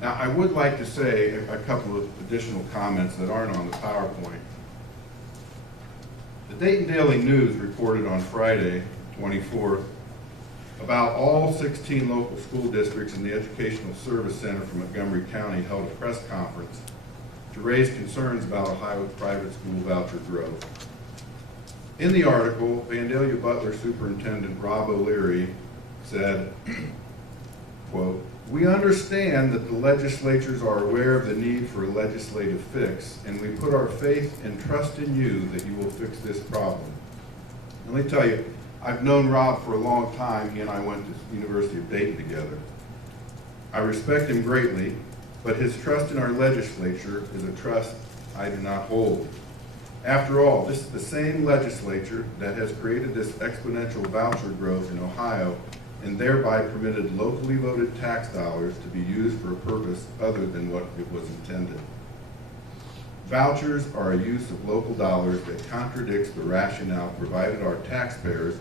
Now, I would like to say a couple of additional comments that aren't on the PowerPoint. The Dayton Daily News reported on Friday, 24th, about all 16 local school districts and the Educational Service Center for Montgomery County held a press conference to raise concerns about Ohio's private school voucher growth. In the article, Vandalia Butler Superintendent Rob O'Leary said, quote, "We understand that the legislatures are aware of the need for a legislative fix, and we put our faith and trust in you that you will fix this problem." Let me tell you, I've known Rob for a long time. He and I went to the University of Dayton together. I respect him greatly, but his trust in our legislature is a trust I do not hold. After all, this is the same legislature that has created this exponential voucher growth in Ohio and thereby permitted locally voted tax dollars to be used for a purpose other than what it was intended. Vouchers are a use of local dollars that contradicts the rationale provided our taxpayers,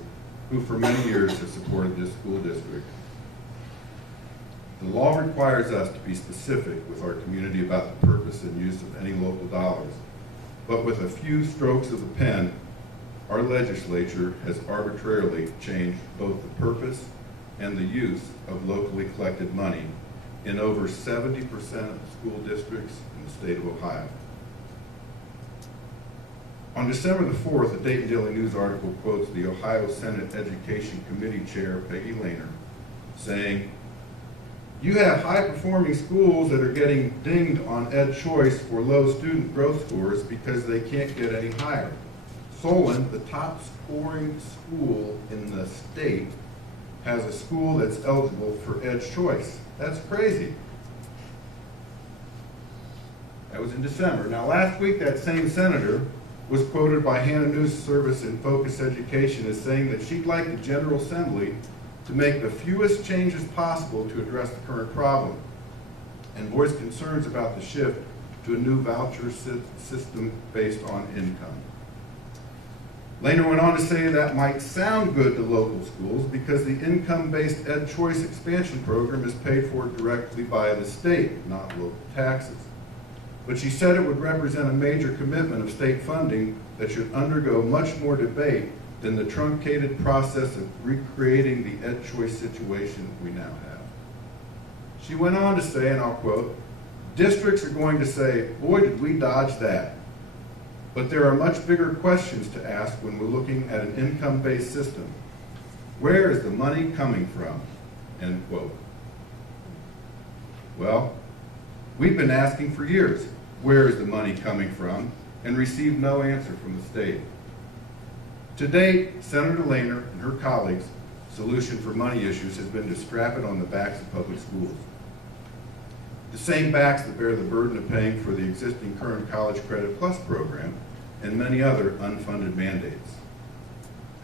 who for many years have supported this school district. The law requires us to be specific with our community about the purpose and use of any local dollars. But with a few strokes of the pen, our legislature has arbitrarily changed both the purpose and the use of locally collected money in over 70% of the school districts in the state of Ohio. On December the 4th, a Dayton Daily News article quotes the Ohio Senate Education Committee Chair, Peggy Lehner, saying, "You have high-performing schools that are getting dinged on EdChoice for low student growth scores because they can't get any higher. Solon, the top scoring school in the state, has a school that's eligible for EdChoice. That's crazy." That was in December. Now, last week, that same senator was quoted by Hannah News Service and Focus Education as saying that she'd like the General Assembly to make the fewest changes possible to address the current problem and voice concerns about the shift to a new voucher system based on income. Lehner went on to say that might sound good to local schools because the income-based EdChoice expansion program is paid for directly by the state, not local taxes. But she said it would represent a major commitment of state funding that should undergo much more debate than the truncated process of recreating the EdChoice situation we now have. She went on to say, and I'll quote, "Districts are going to say, boy, did we dodge that. But there are much bigger questions to ask when we're looking at an income-based system. Where is the money coming from?" End quote. Well, we've been asking for years, where is the money coming from, and received no answer from the state. To date, Senator Lehner and her colleagues' solution for money issues has been to strap it on the backs of public schools. The same backs that bear the burden of paying for the existing current College Credit Plus program and many other unfunded mandates.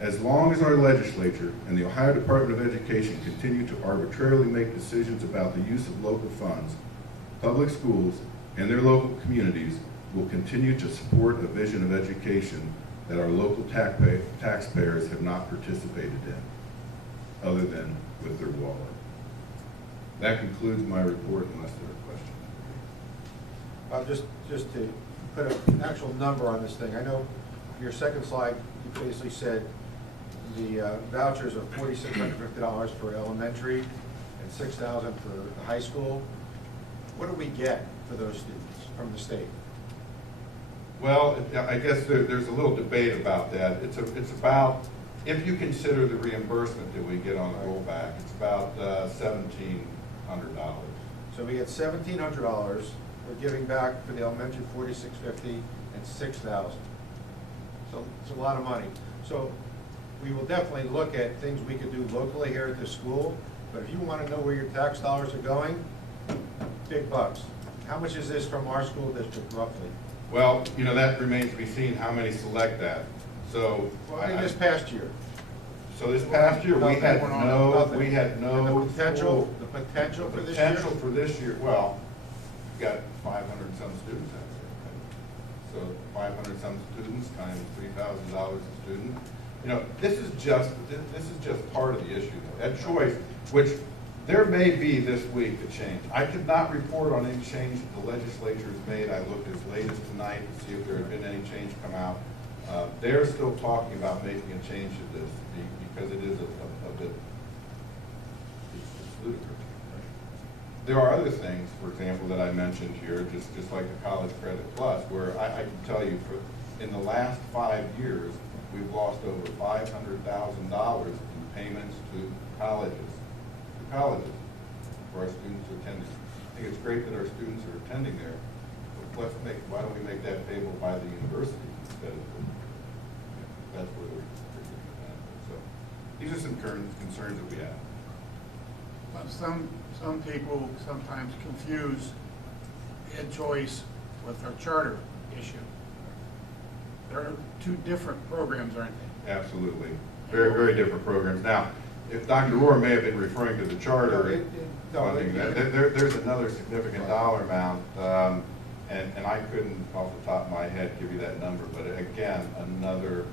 As long as our legislature and the Ohio Department of Education continue to arbitrarily make decisions about the use of local funds, public schools and their local communities will continue to support a vision of education that our local taxpayers have not participated in, other than with their wallet. That concludes my report, unless there are questions. Just to put an actual number on this thing, I know your second slide, you basically said the vouchers are $4,650 for elementary and $6,000 for the high school. What do we get for those students from the state? Well, I guess there's a little debate about that. It's about, if you consider the reimbursement that we get on the rollback, it's about $1,700. So we get $1,700. We're giving back for the elementary $4,650 and $6,000. So it's a lot of money. So we will definitely look at things we could do locally here at the school. But if you want to know where your tax dollars are going, big bucks. How much is this from our school district roughly? Well, you know, that remains to be seen how many select that. So this past year. So this past year, we had no potential for this year. Potential for this year. Well, we've got 500 some students out there. Right? So 500 some students times $3,000 a student. You know, this is just part of the issue. EdChoice, which there may be this week a change. I could not report on any change that the legislature has made. I looked as late as tonight to see if there had been any change come out. They're still talking about making a change to this because it is a bit, it's ludicrous. There are other things, for example, that I mentioned here, just like the College Credit Plus, where I can tell you in the last 5 years, we've lost over $500,000 in payments to colleges for our students attending. I think it's great that our students are attending there, but why don't we make that payable by the university instead of that's where we're so these are some current concerns that we have. But some people sometimes confuse Ed Choice with our charter issue. They're two different programs, aren't they? Absolutely. Very, very different programs. Now, if Dr. Rohr may have been referring to the charter funding, there's another significant dollar amount, and I couldn't, off the top of my head, give you that number, but again, another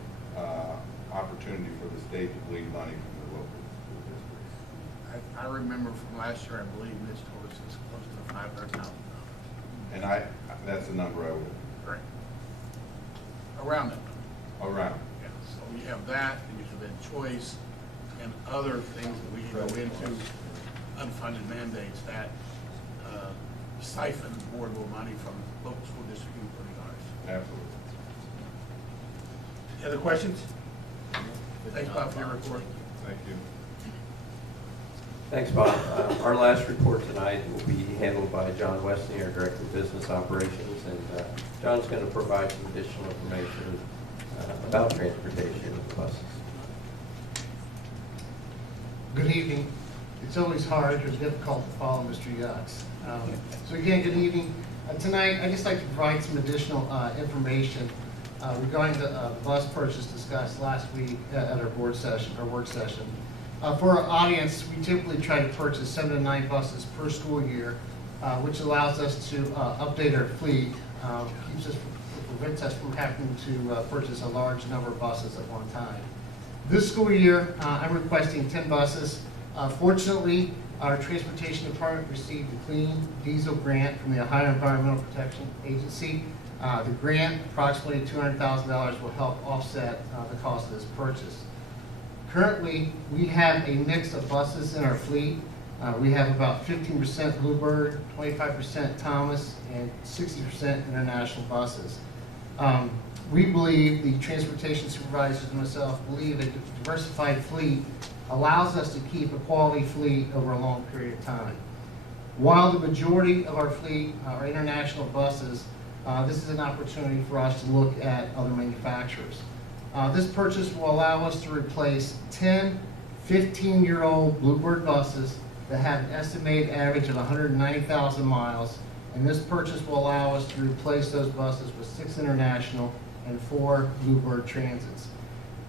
opportunity for the state to bleed money from the local school districts. I remember from last year, I believe Mitch told us it's close to $500,000. And that's the number I would. Right. Around that number. Around. Yeah, so you have that, and you have Ed Choice, and other things that we go into, unfunded mandates that siphon boardable money from local school district including ours. Absolutely. Any other questions? Thanks, Bob, for your report. Thank you. Thanks, Bob. Our last report tonight will be handled by John Westney, our Director of Business Operations, and John's going to provide some additional information about transportation of the buses. Good evening. It's always hard or difficult to follow Mr. Yucks. So again, good evening. Tonight, I'd just like to provide some additional information regarding the bus purchase discussed last week at our board session, our work session. For our audience, we typically try to purchase 7 to 9 buses per school year, which allows us to update our fleet, prevents us from having to purchase a large number of buses at one time. This school year, I'm requesting 10 buses. Fortunately, our transportation department received a clean diesel grant from the Ohio Environmental Protection Agency. The grant, approximately $200,000, will help offset the cost of this purchase. Currently, we have a mix of buses in our fleet. We have about 15% Bluebird, 25% Thomas, and 60% international buses. We believe, the transportation supervisors and myself believe, that a diversified fleet allows us to keep a quality fleet over a long period of time. While the majority of our fleet are international buses, this is an opportunity for us to look at other manufacturers. This purchase will allow us to replace 10 15-year-old Bluebird buses that have an estimated average of 190,000 miles, and this purchase will allow us to replace those buses with 6 international and 4 Bluebird Transits.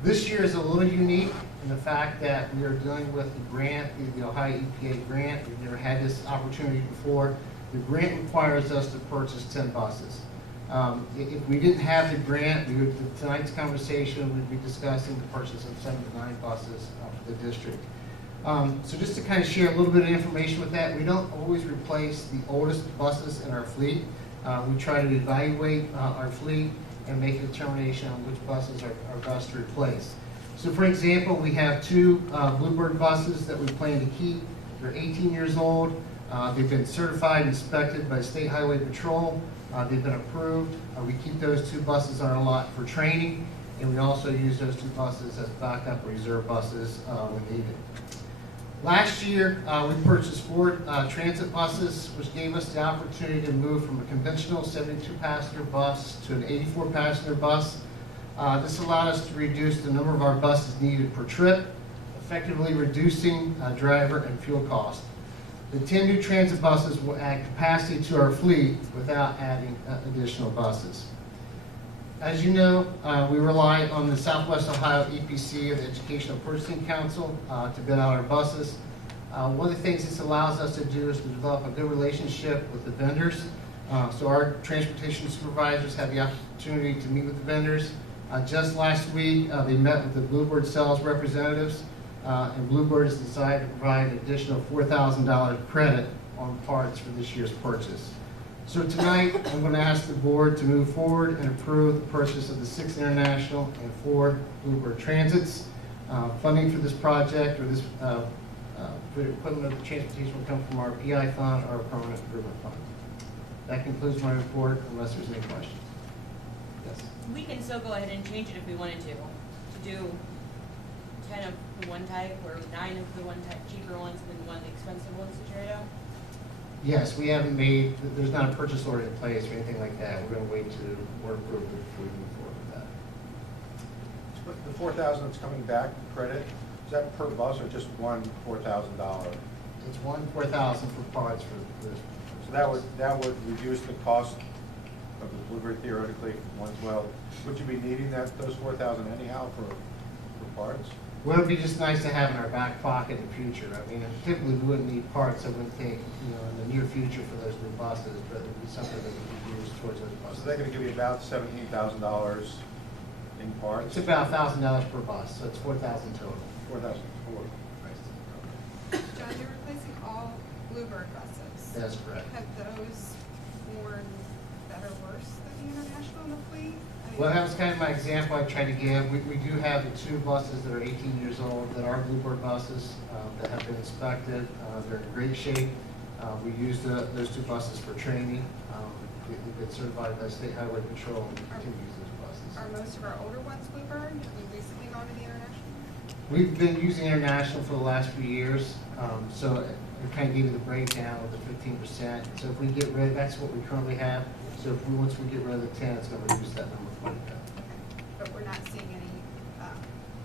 This year is a little unique in the fact that we are dealing with the grant, the Ohio EPA grant. We've never had this opportunity before. The grant requires us to purchase 10 buses. If we didn't have the grant, tonight's conversation would be discussing the purchase of 7 to 9 buses for the district. So just to kind of share a little bit of information with that, we don't always replace the oldest buses in our fleet. We try to evaluate our fleet and make a determination on which buses are best to replace. So for example, we have 2 Bluebird buses that we plan to keep. They're 18 years old. They've been certified and inspected by State Highway Patrol. They've been approved. We keep those 2 buses on our lot for training, and we also use those 2 buses as backup reserve buses when needed. Last year, we purchased 4 transit buses, which gave us the opportunity to move from a conventional 72-passenger bus to an 84-passenger bus. This allowed us to reduce the number of our buses needed per trip, effectively reducing driver and fuel costs. The 10 new transit buses will add capacity to our fleet without adding additional buses. As you know, we rely on the Southwest Ohio EPC, or the Educational Purchasing Council, to bid out our buses. One of the things this allows us to do is to develop a good relationship with the vendors. So our transportation supervisors have the opportunity to meet with the vendors. Just last week, they met with the Bluebird sales representatives, and Bluebird has decided to provide an additional $4,000 credit on parts for this year's purchase. So tonight, I'm going to ask the board to move forward and approve the purchase of the 6 International and 4 Bluebird Transits. Funding for this project, or this for the equipment of the transportation, will come from our PI fund or our permanent improvement fund. That concludes my report, unless there's any questions. Yes. We can still go ahead and change it if we wanted to do 10 of the one type or 9 of the one type cheaper ones and then 1 of the expensive ones to trade out. Yes, we haven't made, there's not a purchase order in place or anything like that. We're going to wait to work approval before we move forward with that. The 4,000 that's coming back credit, is that per bus or just one $4,000? It's one 4,000 for parts for this. So that would reduce the cost of the Bluebird theoretically once well. Would you be needing those 4,000 anyhow for parts? Well, it'd be just nice to have in our back pocket in the future. I mean, typically we wouldn't need parts, I wouldn't think, in the near future for those new buses, but it'd be something that we could use towards those buses. So they're going to give you about $17,000 in parts? It's about $1,000 per bus, so it's 4,000 total. 4,000 total. John, you're replacing all Bluebird buses. That's correct. Have those worn better or worse than the International in the fleet? Well, that was kind of my example I tried to give. We do have the 2 buses that are 18 years old that are Bluebird buses that have been inspected. They're in great shape. We use those 2 buses for training. They've been certified by State Highway Patrol, and we continue to use those buses. Are most of our older ones Bluebird? Have we recently gone to the International? We've been using International for the last few years, so I kind of give you the breakdown of the 15%. So if we get rid, that's what we currently have. So if once we get rid of the 10, it's going to reduce that number quite a bit. Okay. But we're not seeing any,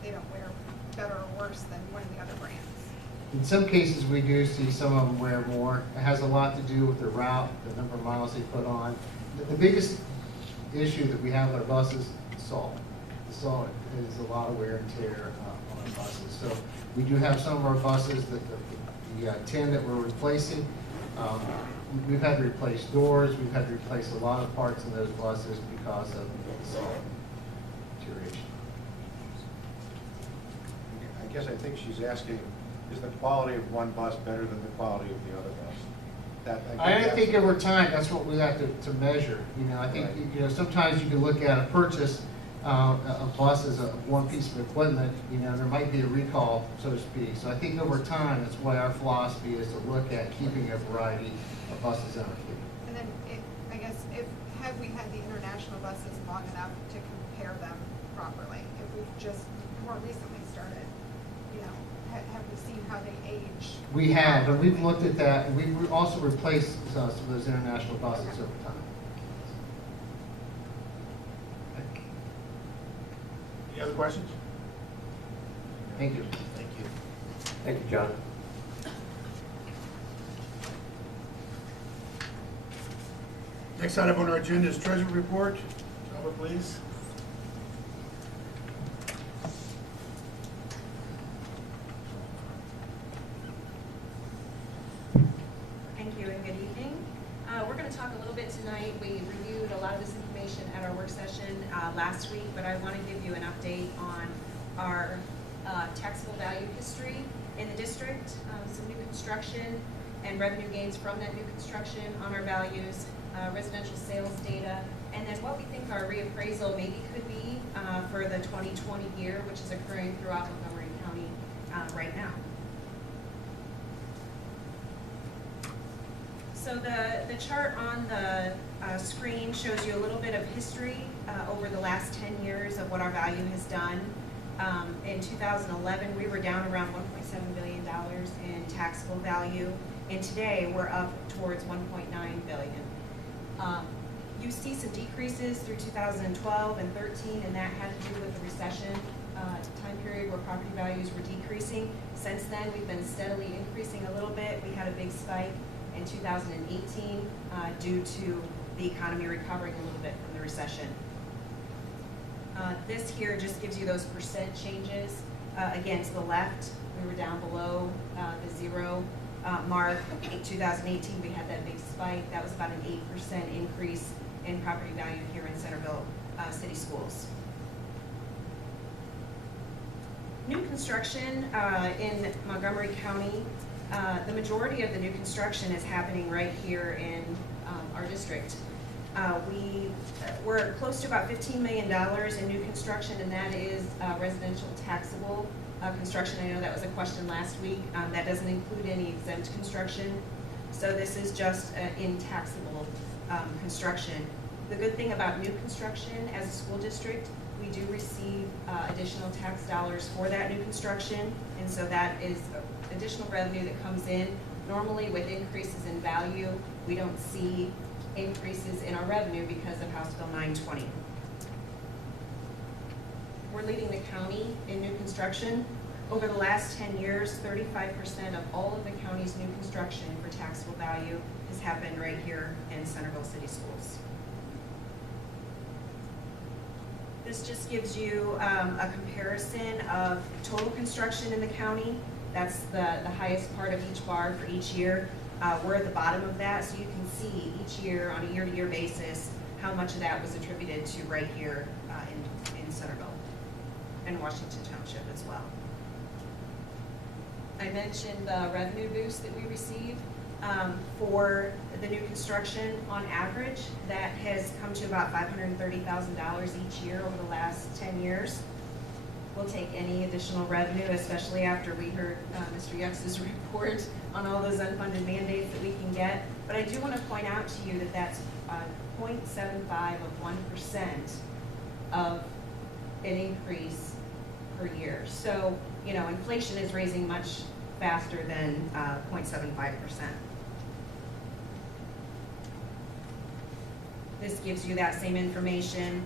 they don't wear better or worse than one of the other brands? In some cases, we do see some of them wear more. It has a lot to do with the route, the number of miles they put on. The biggest issue that we have with our buses is salt. The salt is a lot of wear and tear on our buses. So we do have some of our buses that the 10 that we're replacing. We've had to replace doors. We've had to replace a lot of parts in those buses because of the salt deterioration. I guess I think she's asking, is the quality of one bus better than the quality of the other bus? I think over time, that's what we have to measure. I think, sometimes you can look at a purchase, a bus as one piece of equipment, there might be a recall, so to speak. So I think over time, that's why our philosophy is to look at keeping a variety of buses in our fleet. And then, have we had the International buses long enough to compare them properly? If we've just more recently started, have we seen how they age? We have, and we've looked at that, and we've also replaced some of those International buses over time. Any other questions? Thank you. Thank you. Thank you, John. Next item on our agenda is Treasury Report. Albert, please. Thank you and good evening. We're going to talk a little bit tonight. We reviewed a lot of this information at our work session last week, but I want to give you an update on our taxable value history in the district, some new construction and revenue gains from that new construction on our values, residential sales data, and then what we think our reappraisal maybe could be for the 2020 year, which is occurring throughout Montgomery County right now. So the chart on the screen shows you a little bit of history over the last 10 years of what our value has done. In 2011, we were down around $1.7 billion in taxable value, and today we're up towards $1.9 billion. You see some decreases through 2012 and 13, and that had to do with the recession time period where property values were decreasing. Since then, we've been steadily increasing a little bit. We had a big spike in 2018 due to the economy recovering a little bit from the recession. This here just gives you those percent changes. Again, to the left, we were down below the 0 mark. In 2018, we had that big spike. That was about an 8% increase in property value here in Centerville City Schools. New construction in Montgomery County, the majority of the new construction is happening right here in our district. We're close to about $15 million in new construction, and that is residential taxable construction. I know that was a question last week. That doesn't include any exempt construction. So this is just in taxable construction. The good thing about new construction as a school district, we do receive additional tax dollars for that new construction, and so that is additional revenue that comes in. Normally with increases in value, we don't see increases in our revenue because of House Bill 920. We're leading the county in new construction. Over the last 10 years, 35% of all of the county's new construction for taxable value has happened right here in Centerville City Schools. This just gives you a comparison of total construction in the county. That's the highest part of each bar for each year. We're at the bottom of that, so you can see each year on a year-to-year basis how much of that was attributed to right here in Centerville and Washington Township as well. I mentioned the revenue boost that we receive for the new construction. On average, that has come to about $530,000 each year over the last 10 years. We'll take any additional revenue, especially after we heard Mr. Yux's report on all those unfunded mandates that we can get. But I do want to point out to you that that's 0.75 of 1% of an increase per year. So, you know, inflation is raising much faster than 0.75%. This gives you that same information,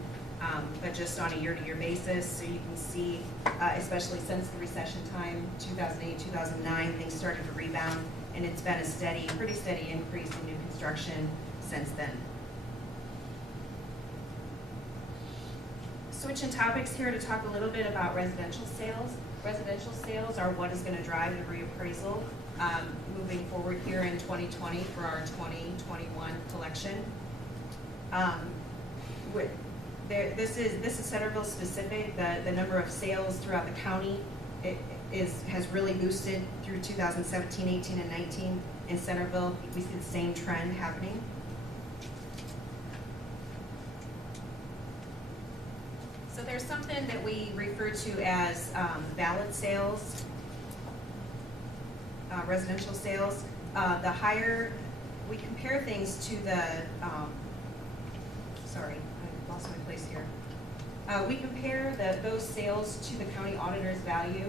but just on a year-to-year basis. So you can see, especially since the recession time, 2008, 2009, things started to rebound, and it's been a pretty steady increase in new construction since then. Switching topics here to talk a little bit about residential sales. Residential sales are what is going to drive the reappraisal moving forward here in 2020 for our 2021 collection. This is Centerville specific. The number of sales throughout the county has really boosted through 2017, 18, and 19. In Centerville, we see the same trend happening. So there's something that we refer to as valid sales, residential sales. The higher, we compare things to the, sorry, I lost my place here. We compare those sales to the county auditor's value.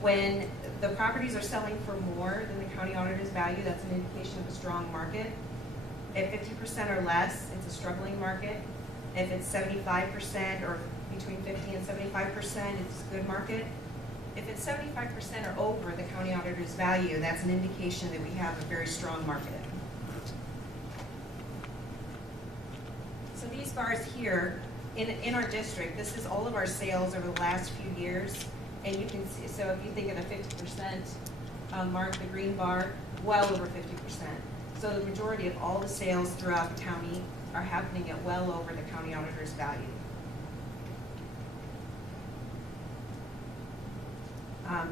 When the properties are selling for more than the county auditor's value, that's an indication of a strong market. At 50% or less, it's a struggling market. If it's 75% or between 50 and 75%, it's a good market. If it's 75% or over the county auditor's value, that's an indication that we have a very strong market. So these bars here, in our district, this is all of our sales over the last few years. And you can see, so if you think of the 50% mark, the green bar, well over 50%. So the majority of all the sales throughout the county are happening at well over the county auditor's value.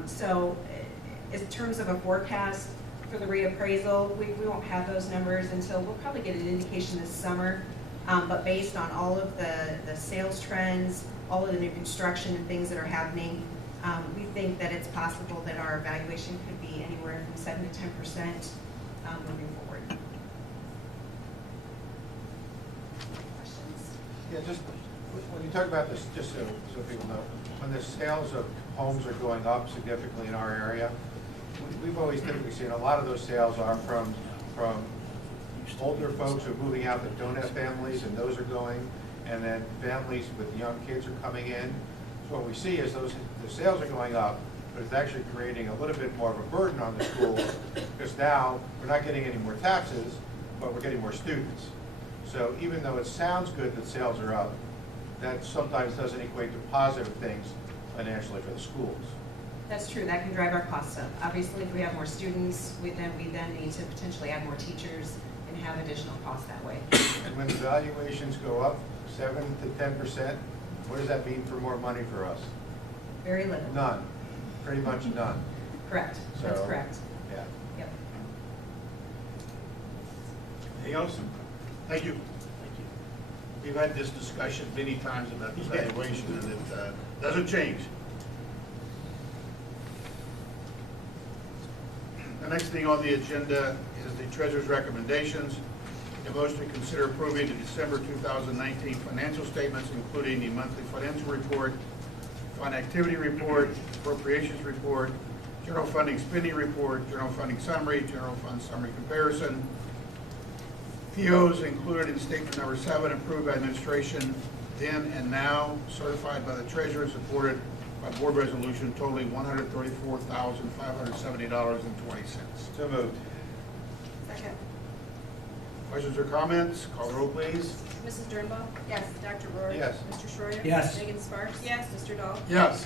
So in terms of a forecast for the reappraisal, we won't have those numbers until we'll probably get an indication this summer. But based on all of the sales trends, all of the new construction and things that are happening, we think that it's possible that our valuation could be anywhere from 7 to 10% moving forward. Questions? Yeah, just when you talk about this, just so people know, when the sales of homes are going up significantly in our area, we've always typically seen a lot of those sales are from older folks who are moving out that don't have families, and those are going, and then families with young kids are coming in. So what we see is the sales are going up, but it's actually creating a little bit more of a burden on the schools, because now we're not getting any more taxes, but we're getting more students. So even though it sounds good that sales are up, that sometimes doesn't equate to positive things financially for the schools. That's true. That can drive our costs up. Obviously, if we have more students, we then need to potentially add more teachers and have additional costs that way. And when the valuations go up 7 to 10%, what does that mean for more money for us? Very little. None. Pretty much none. Correct. That's correct. Yeah. Yep. Anything else? Thank you. We've had this discussion many times about the evaluation, and it doesn't change. The next thing on the agenda is the treasurer's recommendations. A motion to consider approving the December 2019 financial statements, including the monthly financial report, fund activity report, appropriations report, general funding spending report, general funding summary, general fund summary comparison. POs included in statement number 7, approved by administration then and now, certified by the treasurer, and supported by board resolution totaling $134,570.20. So moved. Second. Questions or comments? Call the roll, please. Mrs. Dernbaugh? Yes. Dr. Rohr? Yes. Mr. Schreier? Yes. Megan Sparks? Yes. Mr. Dahl? Yes.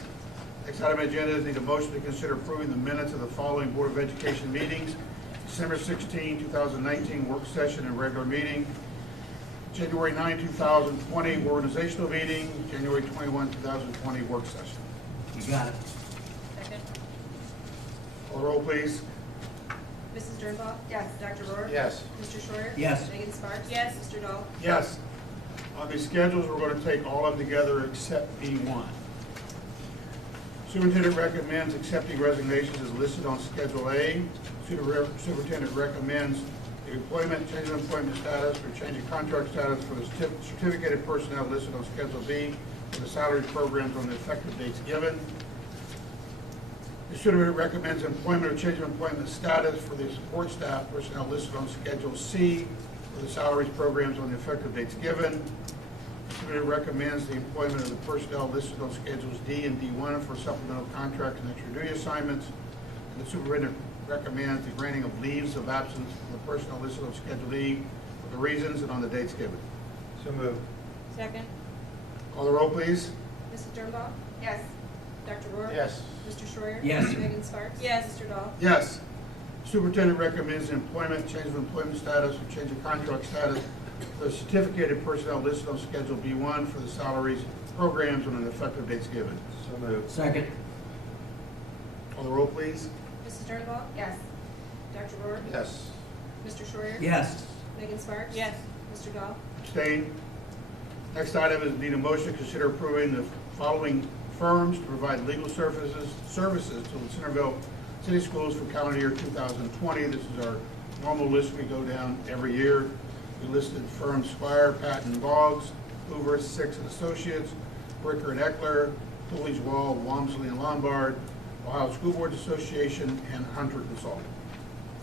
Next item on the agenda is need a motion to consider approving the minutes of the following Board of Education meetings: December 16, 2019 work session and regular meeting, January 9, 2020 organizational meeting, January 21, 2020 work session. You got it. Second. Call the roll, please. Mrs. Dernbaugh? Yes. Dr. Rohr? Yes. Mr. Schreier? Yes. Megan Sparks? Yes. Mr. Dahl? Yes. On these schedules, we're going to take all of them together except B1. Superintendent recommends accepting resignations as listed on Schedule A. Superintendent recommends the employment, change of employment status, or change of contract status for the certificated personnel listed on Schedule B for the salary programs on the effective dates given. The superintendent recommends employment or change of employment status for the support staff personnel listed on Schedule C for the salaries programs on the effective dates given. The superintendent recommends the employment of the personnel listed on Schedules D and D1 for supplemental contract and extra duty assignments. And the superintendent recommends the granting of leaves of absence for the personnel listed on Schedule E for the reasons and on the dates given. So moved. Second. Call the roll, please. Mrs. Dernbaugh? Yes. Dr. Rohr? Yes. Mr. Schreier? Yes. Megan Sparks? Yes. Mr. Dahl? Yes. Superintendent recommends employment, change of employment status, or change of contract status for the certificated personnel listed on Schedule B1 for the salaries, programs, and on the effective dates given. So moved. Second. Call the roll, please. Mrs. Dernbaugh? Yes. Dr. Rohr? Yes. Mr. Schreier? Yes. Megan Sparks? Yes. Mr. Dahl? Abstain. Next item is need a motion to consider approving the following firms to provide legal services to the Centerville City Schools for calendar year 2020. This is our normal list we go down every year. We listed firms Squire, Patton, Boggs, Hoover, Six and Associates, Bricker and Eckler, Coolidge Wall, Walmsley and Lombard, Ohio School Boards Association, and Hunter Consulting.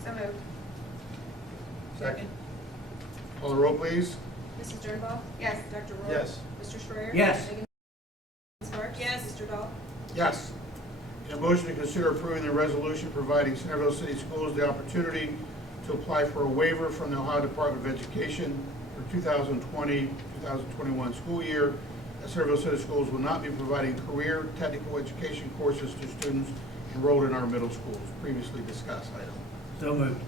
So moved. Second. Call the roll, please. Mrs. Dernbaugh? Yes. Dr. Rohr? Yes. Mr. Schreier? Yes. Megan Sparks? Yes. Mr. Dahl? Yes. A motion to consider approving the resolution providing Centerville City Schools the opportunity to apply for a waiver from the Ohio Department of Education for 2020-2021 school year. As Centerville City Schools will not be providing career technical education courses to students enrolled in our middle schools. Previously discussed item. So moved.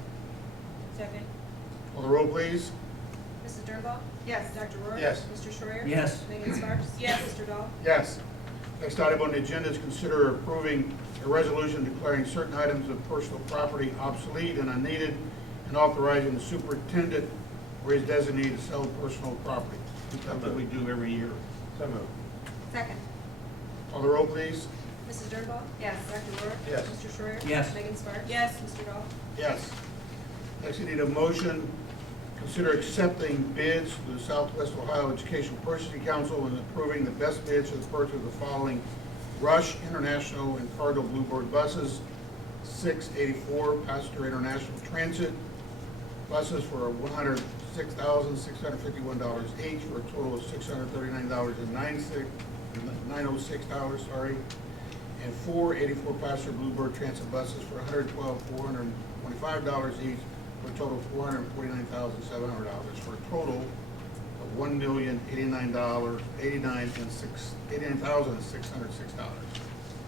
Second. Call the roll, please. Mrs. Dernbaugh? Yes. Dr. Rohr? Yes. Mr. Schreier? Yes. Megan Sparks? Yes. Mr. Dahl? Yes. Next item on the agenda is consider approving a resolution declaring certain items of personal property obsolete and unneeded and authorizing the superintendent or his designee to sell personal property. Something we do every year. So moved. Second. Call the roll, please. Mrs. Dernbaugh? Yes. Dr. Rohr? Yes. Mr. Schreier? Yes. Megan Sparks? Yes. Mr. Dahl? Yes. Next, we need a motion, consider accepting bids for the Southwest Ohio Education Purchasing Council and approving the best bids for the purchase of the following Rush International and Cargo Bluebird buses, 684 passenger international transit buses for $106,651 each for a total of $639.906, and 484 passenger Bluebird transit buses for $112,425 each for a total of $449,700 for a total of $1,089,606.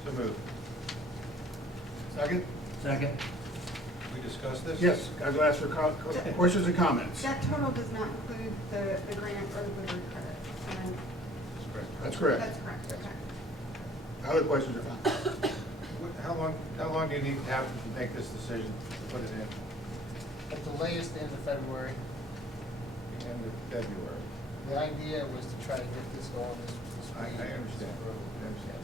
So moved. Second? Second. We discussed this? Yes, guys, will ask for questions and comments. That total does not include the grant or the Woodward credit. And That's correct. That's correct, okay. Other questions or comments? How long do you need to have to make this decision to put it in? At the latest, end of February. end of February. The idea was to try to get this going this I week. understand. I understand.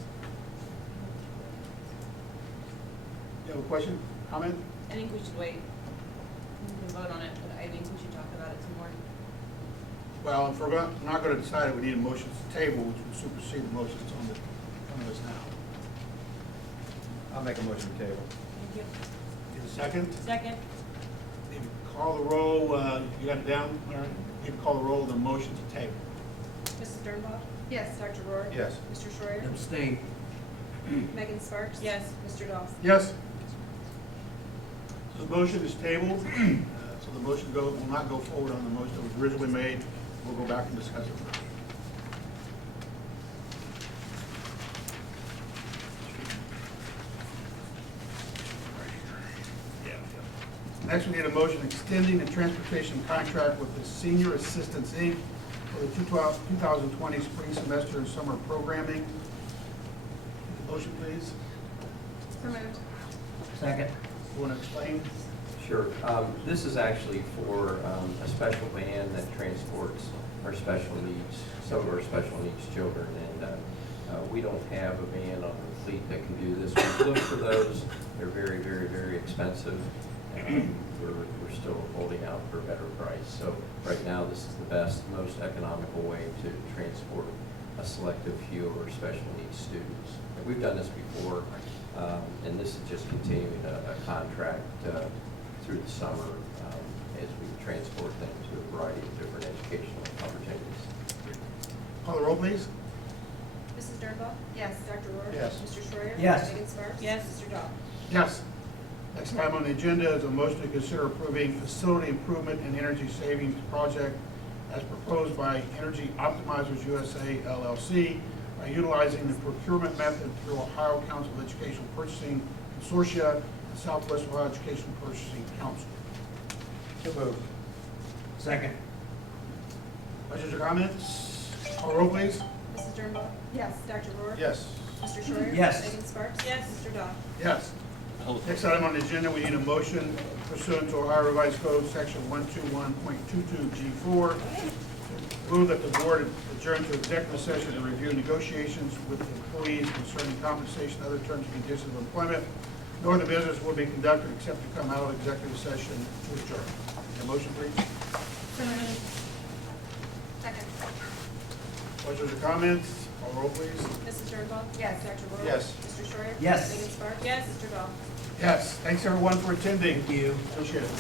You have a question, comment? I think we should wait. We can vote on it, but I think we should talk about it some more. Well, if we're not going to decide it, we need a motion to table, which would supersede the motion that's on the, front of us now. I'll make a motion to table. Thank you. Need a second? Second? Need to call the roll, you got it down, Larry? Need to call the roll of the motion to table. Mrs. Dernbach? Yes. Dr. Rohr? Yes. Mr. Schreier? Abstain. Megan Sparks? Yes. Mr. Doss? Yes. So the motion is tabled, so the motion will not go forward on the motion that was originally made. We'll go back and discuss it first. Next, we need a motion extending the transportation contract with the Senior Assistance Inc. for the 2020 spring semester and summer programming. Motion, please. So moved. Second. You want to explain? Sure. This is actually for a special van that transports our special needs, some of our special needs children. And we don't have a van on the fleet that can do this. We've looked for those. They're very, very, very expensive. We're still holding out for a better price. So right now, this is the best, most economical way to transport a selective few of our special needs students. And we've done this before, and this is just continuing a contract through the summer as we transport them to a variety of different educational opportunities. Call the roll, please. Mrs. Dernbach? Yes. Dr. Rohr? Yes. Mr. Schreier? Yes. Megan Sparks? Yes. Mr. Doss? Yes. Next item on the agenda is a motion to consider approving facility improvement and energy savings project as proposed by Energy Optimizers USA LLC by utilizing the procurement method through Ohio Council of Educational Purchasing Consortia and Southwest Ohio Educational Purchasing Council. So moved. Second. Questions or comments? Call the roll, please. Mrs. Dernbach? Yes. Dr. Rohr? Yes. Mr. Schreier? Yes. Megan Sparks? Yes. Mr. Doss? Yes. Next item on the agenda, we need a motion pursuant to Ohio Revised Code, Section 121.22G4, to move that the board adjourn to executive session to review negotiations with employees concerning compensation, other terms and conditions of employment. No other business will be conducted except to come out of executive session to adjourn. A motion, please. So moved. Second. Questions or comments? Call roll, please. Mrs. Dernbach? Yes. Dr. Rohr? Yes. Mr. Schreier? Yes. Megan Sparks? Yes. Mr. Doss? Yes. Thanks, everyone, for attending. Thank you. Appreciate it.